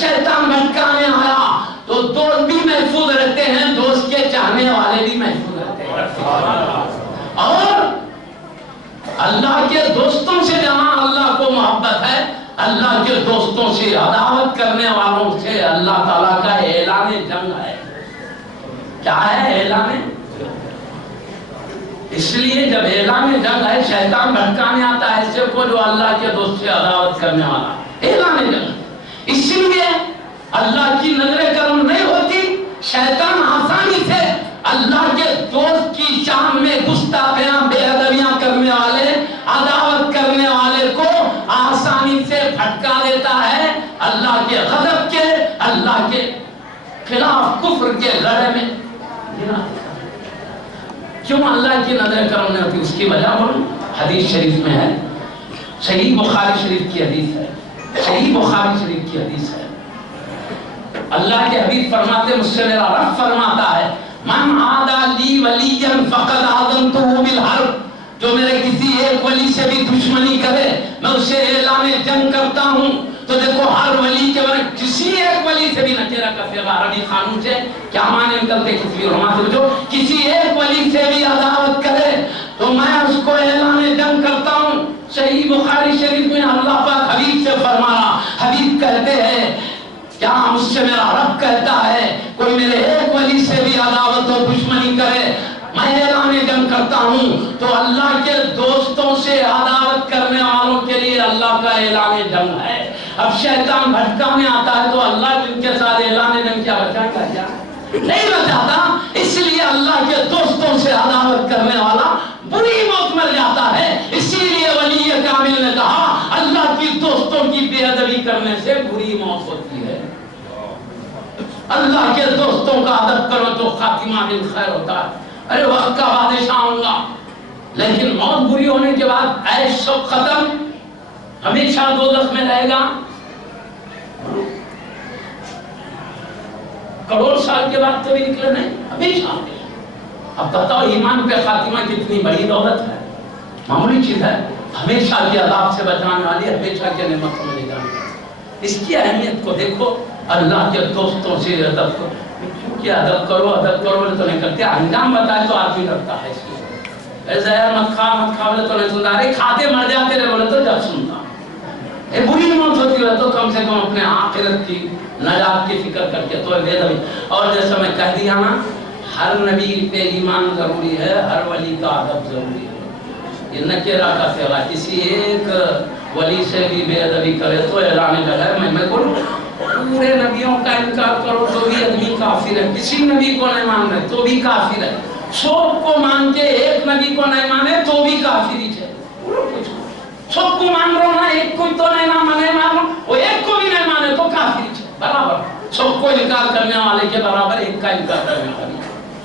شیطان بھٹکانے آیا تو دوست بھی محفوظ رہتے ہیں، دوست کے چاہنے والے بھی محفوظ رہتے ہیں۔ اور اللہ کے دوستوں سے جہاں اللہ کو محبت ہے، اللہ کے دوستوں سے عداوت کرنے والوں سے اللہ تعالیٰ کا اعلان جنگ ہے۔ کیا ہے اعلان؟ اس لیے جب اعلان جنگ ہے، شیطان بھٹکانے آتا ہے ایسے کو جو اللہ کے دوست سے عداوت کرنے والا، اعلان جنگ۔ اس لیے اللہ کی نظر کرم نہیں ہوتی، شیطان آسانی سے اللہ کے دوست کی شان میں گستاخیاں بے ادبیاں کرنے والے، عداوت کرنے والے کو آسانی سے بھٹکا دیتا ہے اللہ کے غضب کے، اللہ کے خلاف کفر کے لڑے میں گرا۔ کیوں اللہ کی نظر کرم نہیں ہوتی؟ اس کی وجہ بولوں، حدیث شریف میں ہے، صحیح بخاری شریف کی حدیث ہے، صحیح بخاری شریف کی حدیث ہے۔ اللہ کے حبیب فرماتے، مجھ سے میرا رب فرماتا ہے، من عادى لي وليا فقد آذنته بالحرب، جو میرے کسی ایک ولی سے بھی دشمنی کرے میں اسے اعلان جنگ کرتا ہوں۔ تو دیکھو ہر ولی کے بارے کسی ایک ولی سے بھی نکیرہ کا صیغہ عربی قانون سے کیا معنی نکلتے کسی علماء سے جو کسی ایک ولی سے بھی عداوت کرے تو میں اس کو اعلان جنگ کرتا ہوں۔ صحیح بخاری شریف میں اللہ پاک حبیب سے فرمایا، حبیب کہتے ہیں کیا مجھ سے میرا رب کہتا ہے کوئی میرے ایک ولی سے بھی عداوت و دشمنی کرے میں اعلان جنگ کرتا ہوں۔ تو اللہ کے دوستوں سے عداوت کرنے والوں کے لیے اللہ کا اعلان جنگ ہے۔ اب شیطان بھٹکانے آتا ہے تو اللہ جن کے ساتھ اعلان جنگ کیا بچائے گا؟ کیا نہیں بچاتا، اس لیے اللہ کے دوستوں سے عداوت کرنے والا بری موت مر جاتا ہے۔ اسی لیے ولی کامل نے کہا اللہ کی دوستوں کی بے ادبی کرنے سے بری موت ہوتی ہے۔ اللہ کے دوستوں کا ادب کرو تو خاتمہ بالخیر ہوتا ہے۔ ارے وقت کا بادشاہ ہوں گا، لیکن موت بری ہونے کے بعد عیش سب ختم، ہمیشہ دوزخ میں رہے گا۔ کروڑ سال کے بعد تو بھی نکلے نہیں، ہمیشہ۔ اب بتاؤ ایمان پہ خاتمہ کتنی بڑی دولت ہے، معمولی چیز ہے۔ ہمیشہ کے عذاب سے بچانے والی، ہمیشہ کے نعمتوں میں لے جانے والی۔ اس کی اہمیت کو دیکھو، اللہ کے دوستوں سے ادب کرو۔ کیا ادب کرو تو نہیں کرتے، انجام بتائے تو آدمی ڈرتا ہے اس لیے۔ زہر مت کھا بولے تو نہیں سنتا، ارے کھاتے مر جاتے رہے بولے تو جب سنتا۔ بری موت ہوتی ہے تو کم سے کم اپنے آخرت کی نجات کی فکر کر کے تو بے ادبی۔ اور جیسا میں کہہ دیا نا، ہر نبی پہ ایمان ضروری ہے، ہر ولی کا ادب ضروری ہے۔ یہ نکیرہ کا صیغہ، کسی ایک ولی سے بھی بے ادبی کرے تو اعلان جنگ ہے۔ میں بولوں پورے نبیوں کا انکار کرو تو بھی آدمی کافر ہے، کسی نبی کو نہیں مان رہے تو بھی کافر ہے، سب کو مان کے ایک نبی کو نہیں مانے تو بھی کافری ہے۔ سب کو مان رہو نا، ایک کو تو نہیں مانو، وہ ایک کو بھی نہیں مانے تو کافری ہے برابر۔ سب کو انکار کرنے والے کے برابر ایک کا انکار کرنے والے،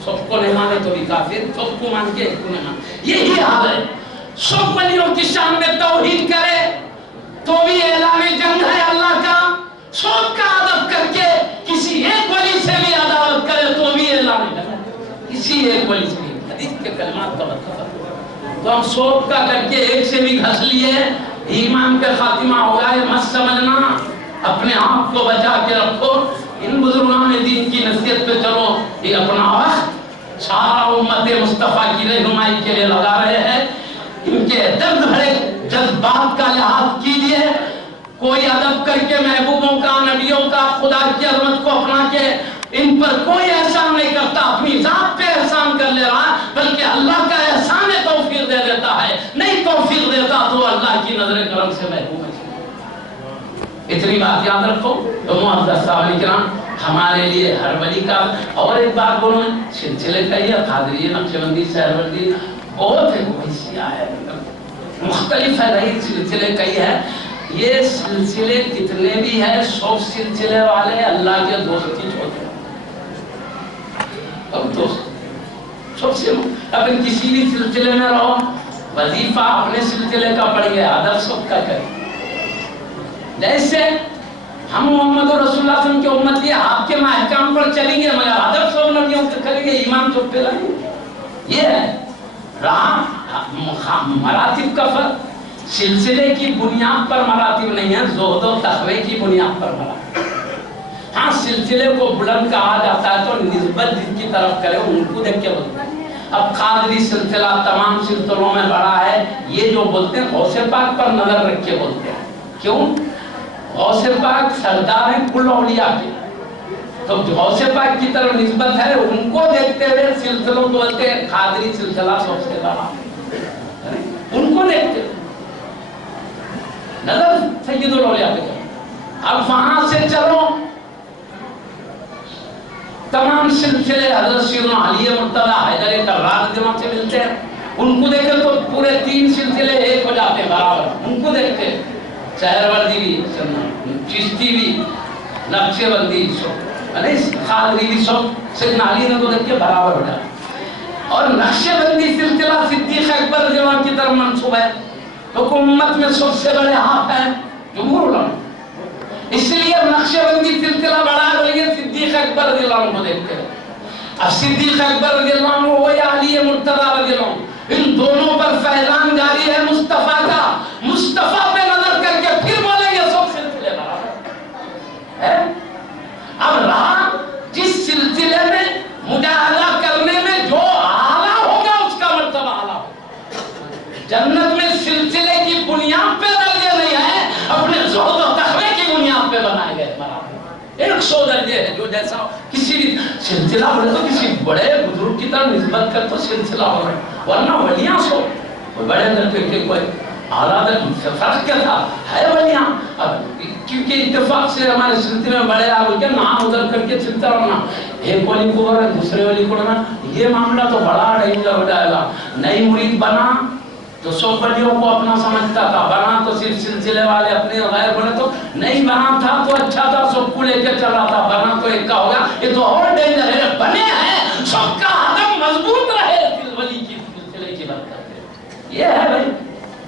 سب کو نہیں مانے تو بھی کافر، سب کو مان کے ایک کو نہیں مانے، یہی حال ہے۔ سب ولیوں کی شان میں توحید کرے تو بھی اعلان جنگ ہے اللہ کا، سب کا ادب کر کے کسی ایک ولی سے بھی عداوت کرے تو بھی اعلان جنگ ہے، کسی ایک ولی سے بھی۔ حدیث کے کلمات کا مطلب تو ہم سب کا کر کے ایک سے بھی گھس لیے ایمان پہ خاتمہ ہو گیا، مت سمجھنا، اپنے آپ کو بچا کے رکھو۔ ان بزرگان دین کی نصیحت پہ چلو، یہ اپنا وقت سارا امت مصطفیٰ کی رہنمائی کے لیے لگا رہے ہیں۔ ان کے درد بھرے جذبات کا لحاظ کیجئے، کوئی ادب کر کے محبوبوں کا، نبیوں کا، خدا کی عظمت کو اپنا کے ان پر کوئی احسان نہیں کرتا، اپنی ذات پہ احسان کر لے رہا، بلکہ اللہ کا احسان توفیق دے دیتا ہے۔ نہیں توفیق دیتا تو اللہ کی نظر کرم سے محروم ہے۔ اتنی بات یاد رکھو تو معزز صاحب کرام، ہمارے لیے ہر ولی کا۔ اور ایک بات بولوں، سلسلے کا یہ قادری، نقشبندی، سہروردی بہت ہے، کوئی سیاہ ہے، مختلف ہے، رہی سلسلے کئی ہے۔ یہ سلسلے جتنے بھی ہیں، سب سلسلے والے اللہ کے دوست کی چھوٹے اور دوست سب سے اگر کسی بھی سلسلے میں رہو، وظیفہ اپنے سلسلے کا پڑھیے، ادب سب کا کریں۔ جیسے ہم محمد رسول اللہ صلی اللہ علیہ وسلم کی امت لیے آپ کے محکام پر چلیں گے، مگر ادب سب نبیوں کے کریں گے، ایمان سب پہ لائیں گے۔ یہ ہے مراتب کا فرق۔ سلسلے کی بنیاد پر مراتب نہیں ہے، زہد و تقوی کی بنیاد پر مراتب۔ ہاں سلسلے کو بلند کہا جاتا ہے تو نسبت جن کی طرف کرے ان کو دیکھ کے بولتے ہیں. اب قادری سلسلہ تمام سلسلوں میں بڑا ہے، یہ جو بولتے ہیں غوث پاک پر نظر رکھ کے بولتے ہیں. کیوں؟ غوث پاک سردار ہیں کل اولیاء کے، تو غوث پاک کی طرف نسبت ہے، ان کو دیکھتے ہوئے سلسلوں کو بولتے ہیں قادری سلسلہ سب سے بڑا. ان کو دیکھتے ہوئے نظر سید الاولیاء پہ. اب وہاں سے چلو تمام سلسلے حضرت سیدنا علی مرتضیٰ حیدر کرار جماعت سے ملتے ہیں، ان کو دیکھیں تو پورے 3 سلسلے ایک ہو جاتے ہیں برابر. ان کو دیکھتے ہیں سہروردی بھی، چشتی بھی، نقشے بندی قادری بھی، سب سیدنا علی نے کو دیکھ کے برابر ہو جاتے. اور نقشے بندی سلسلہ صدیق اکبر رضی اللہ عنہ کی طرف منسوب ہے، تو امت میں سب سے بڑے آپ ہیں جمہور علماء. اس لیے نقشے بندی سلسلہ بڑا ہے، بولیں گے صدیق اکبر رضی اللہ عنہ کو دیکھتے ہیں. اب صدیق اکبر رضی اللہ عنہ ہو یا علی مرتضیٰ رضی اللہ عنہ، ان دونوں پر فیضان جاری ہے مصطفیٰ کا. مصطفیٰ پہ نظر کر کے پھر بولیں گے سب سلسلے برابر ہے. اب رہا جس سلسلے میں مجاہدہ کرنے میں جو اعلیٰ ہوگا اس کا مرتبہ اعلیٰ ہوگا. جنت میں سلسلے کی بنیاد پہ درجے نہیں ہے، اپنے زہد و تقوی کی بنیاد پہ بنائے گئے برابر. 100 درجے ہے، جو جیسا کسی بھی سلسلہ بڑھے تو کسی بڑے بزرگ کی طرح نسبت کر تو سلسلہ ہو رہا ہے، ورنہ ولیاں سو بڑے درجے کے کوئی اعلیٰ درجے فرق کیا تھا ہے ولیاں. اب کیونکہ اتفاق سے ہمارے سلسلے میں بڑے آپ کے نام ادھر کر کے سلسلہ ہونا، ایک ولی کو بڑھا دوسرے ولی کو بڑھنا، یہ معاملہ تو بڑا ڈینجر ہو جائے گا. نئی مرید بنا تو 100 ولیوں کو اپنا سمجھتا تھا، بنا تو صرف سلسلے والے اپنے غیر بنے، تو نہیں بنا تھا تو اچھا تھا، سب کو لے کے چل رہا تھا، بنا تو ایک کا ہوگا. یہ تو اور ڈینجر ہے. بنے ہیں سب کا عدم مضبوط رہے ولی کی سلسلے کی برکت. یہ ہے بھائی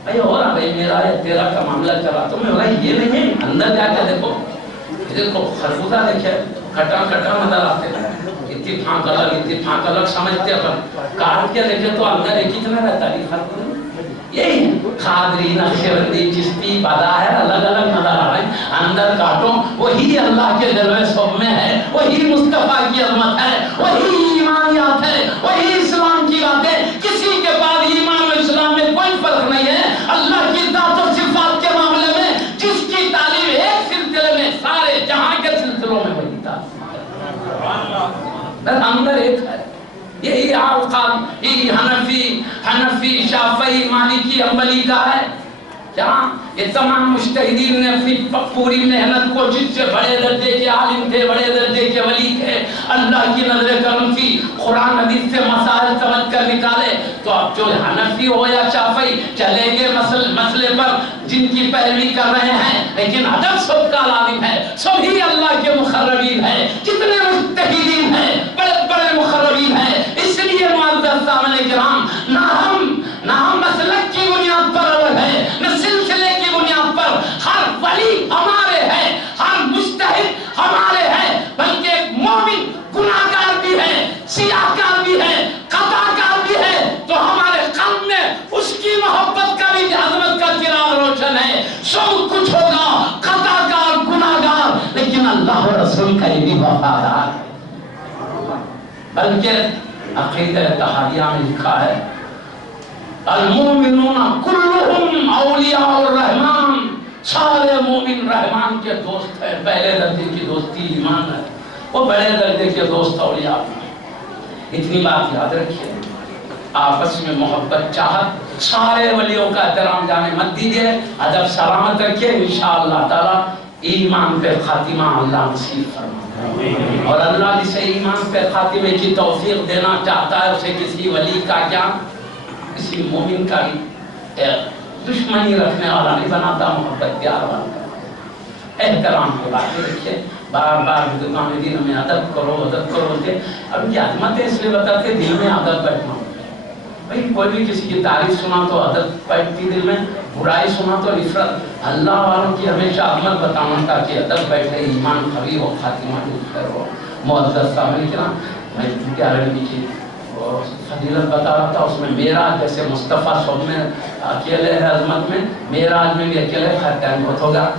بھائی ہو رہا بھائی میرا یا تیرا کا معاملہ چلا تو میں بھائی یہ نہیں ہے. اندر جا کے دیکھو خربوزہ دیکھے کھٹا کھٹا نظر آتے ہیں، اتفاق الگ سمجھتے ہیں، کاٹ کے دیکھے تو اندر ایک ہی طرح رہتا ہے خربوزہ. یہی قادری نقشبندی چشتی بدا ہے، الگ الگ نظر آ رہے ہیں. اندر کاٹو وہی اللہ کے جلوے سب میں ہے، وہی مصطفیٰ کی عظمت ہے، وہی ایمانیات ہے، وہی اسلام کی باتیں. کسی کے بعد ایمان و اسلام میں کوئی فرق نہیں ہے. اللہ کی ذات و صفات کے معاملے میں جس کی تعلیم ایک سلسلے میں سارے جہاں کے سلسلوں میں وہی تعلیم اندر ایک ہے. یہی یہ حنفی شافعی مالکی حنبلی کا ہے. کیا یہ تمام مجتہدین نے اپنی پوری محنت کو، جس سے بڑے درجے کے عالم تھے، بڑے درجے کے ولی تھے، اللہ کی نظر کرم تھی، قرآن حدیث سے مسائل سمجھ کر نکالے. تو اب جو حنفی ہو یا شافعی چلیں گے مسئلے پر جن کی پیروی کر رہے ہیں، لیکن ادب سب کا لازم ہے. سبھی اللہ کے مقربین ہیں، جتنے مجتہدین ہیں بڑے بڑے مقربین ہیں. اس لیے معزز سامعین کرام، نہ ہم مسلک کی بنیاد پر الگ ہے، نہ سلسلے کی بنیاد پر. ہر ولی ہمارے ہیں، ہر مجتہد ہمارے ہیں، بلکہ ایک مومن گناہگار بھی ہے، سیاہکار بھی ہے، خطاکار بھی ہے، تو ہمارے قلب میں اس کی محبت کا بھی عظمت کا چراغ روشن ہے. سب کچھ ہوگا، خطاکار گناہگار، لیکن اللہ و رسول کا یہ بھی وفادار ہے. بلکہ عقیدہ اتحادیہ میں لکھا ہے المومنون کلہم اولیاء الرحمن، سارے مومن رحمان کے دوست ہیں. پہلے درجے کی دوستی ایمان ہے، وہ بڑے درجے کے دوست اولیاء ہیں. اتنی بات یاد رکھیے، آپس میں محبت چاہت، سارے ولیوں کا احترام جانے مت دیجیے، ادب سلامت رکھیے. انشاءاللہ تعالی ایمان پہ خاتمہ اللہ نصیب فرمائے. اور اللہ جسے ایمان پہ خاتمے کی توفیق دینا چاہتا ہے، اسے کسی ولی کا کیا، کسی مومن کا بھی دشمنی رکھنے والا نہیں بناتا، محبت پیار والا احترام کو باقی رکھے. بار بار بزرگان دین میں ادب کرو ہوتے. اب یہ عظمت ہے اس لیے بتاتے دل میں ادب بیٹھنا. بھائی کوئی بھی کسی کی تعریف سنا تو ادب بیٹھتی دل میں، برائی سنا تو نفرت. اللہ والوں کی ہمیشہ عظمت بتانا تاکہ ادب بیٹھے، ایمان قوی ہو، خاتمہ خیر ہو. معزز سامعین کرام، میں پیارے نبی کی فضیلت بتا رہا تھا، اس میں معراج جیسے مصطفیٰ سب میں اکیلے ہے عظمت میں، معراج میں بھی اکیلے خیر ٹائم بہت ہوگا.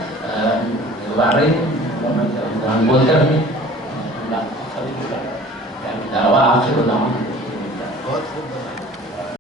قرآن بولتے رہے. آخر دعوانا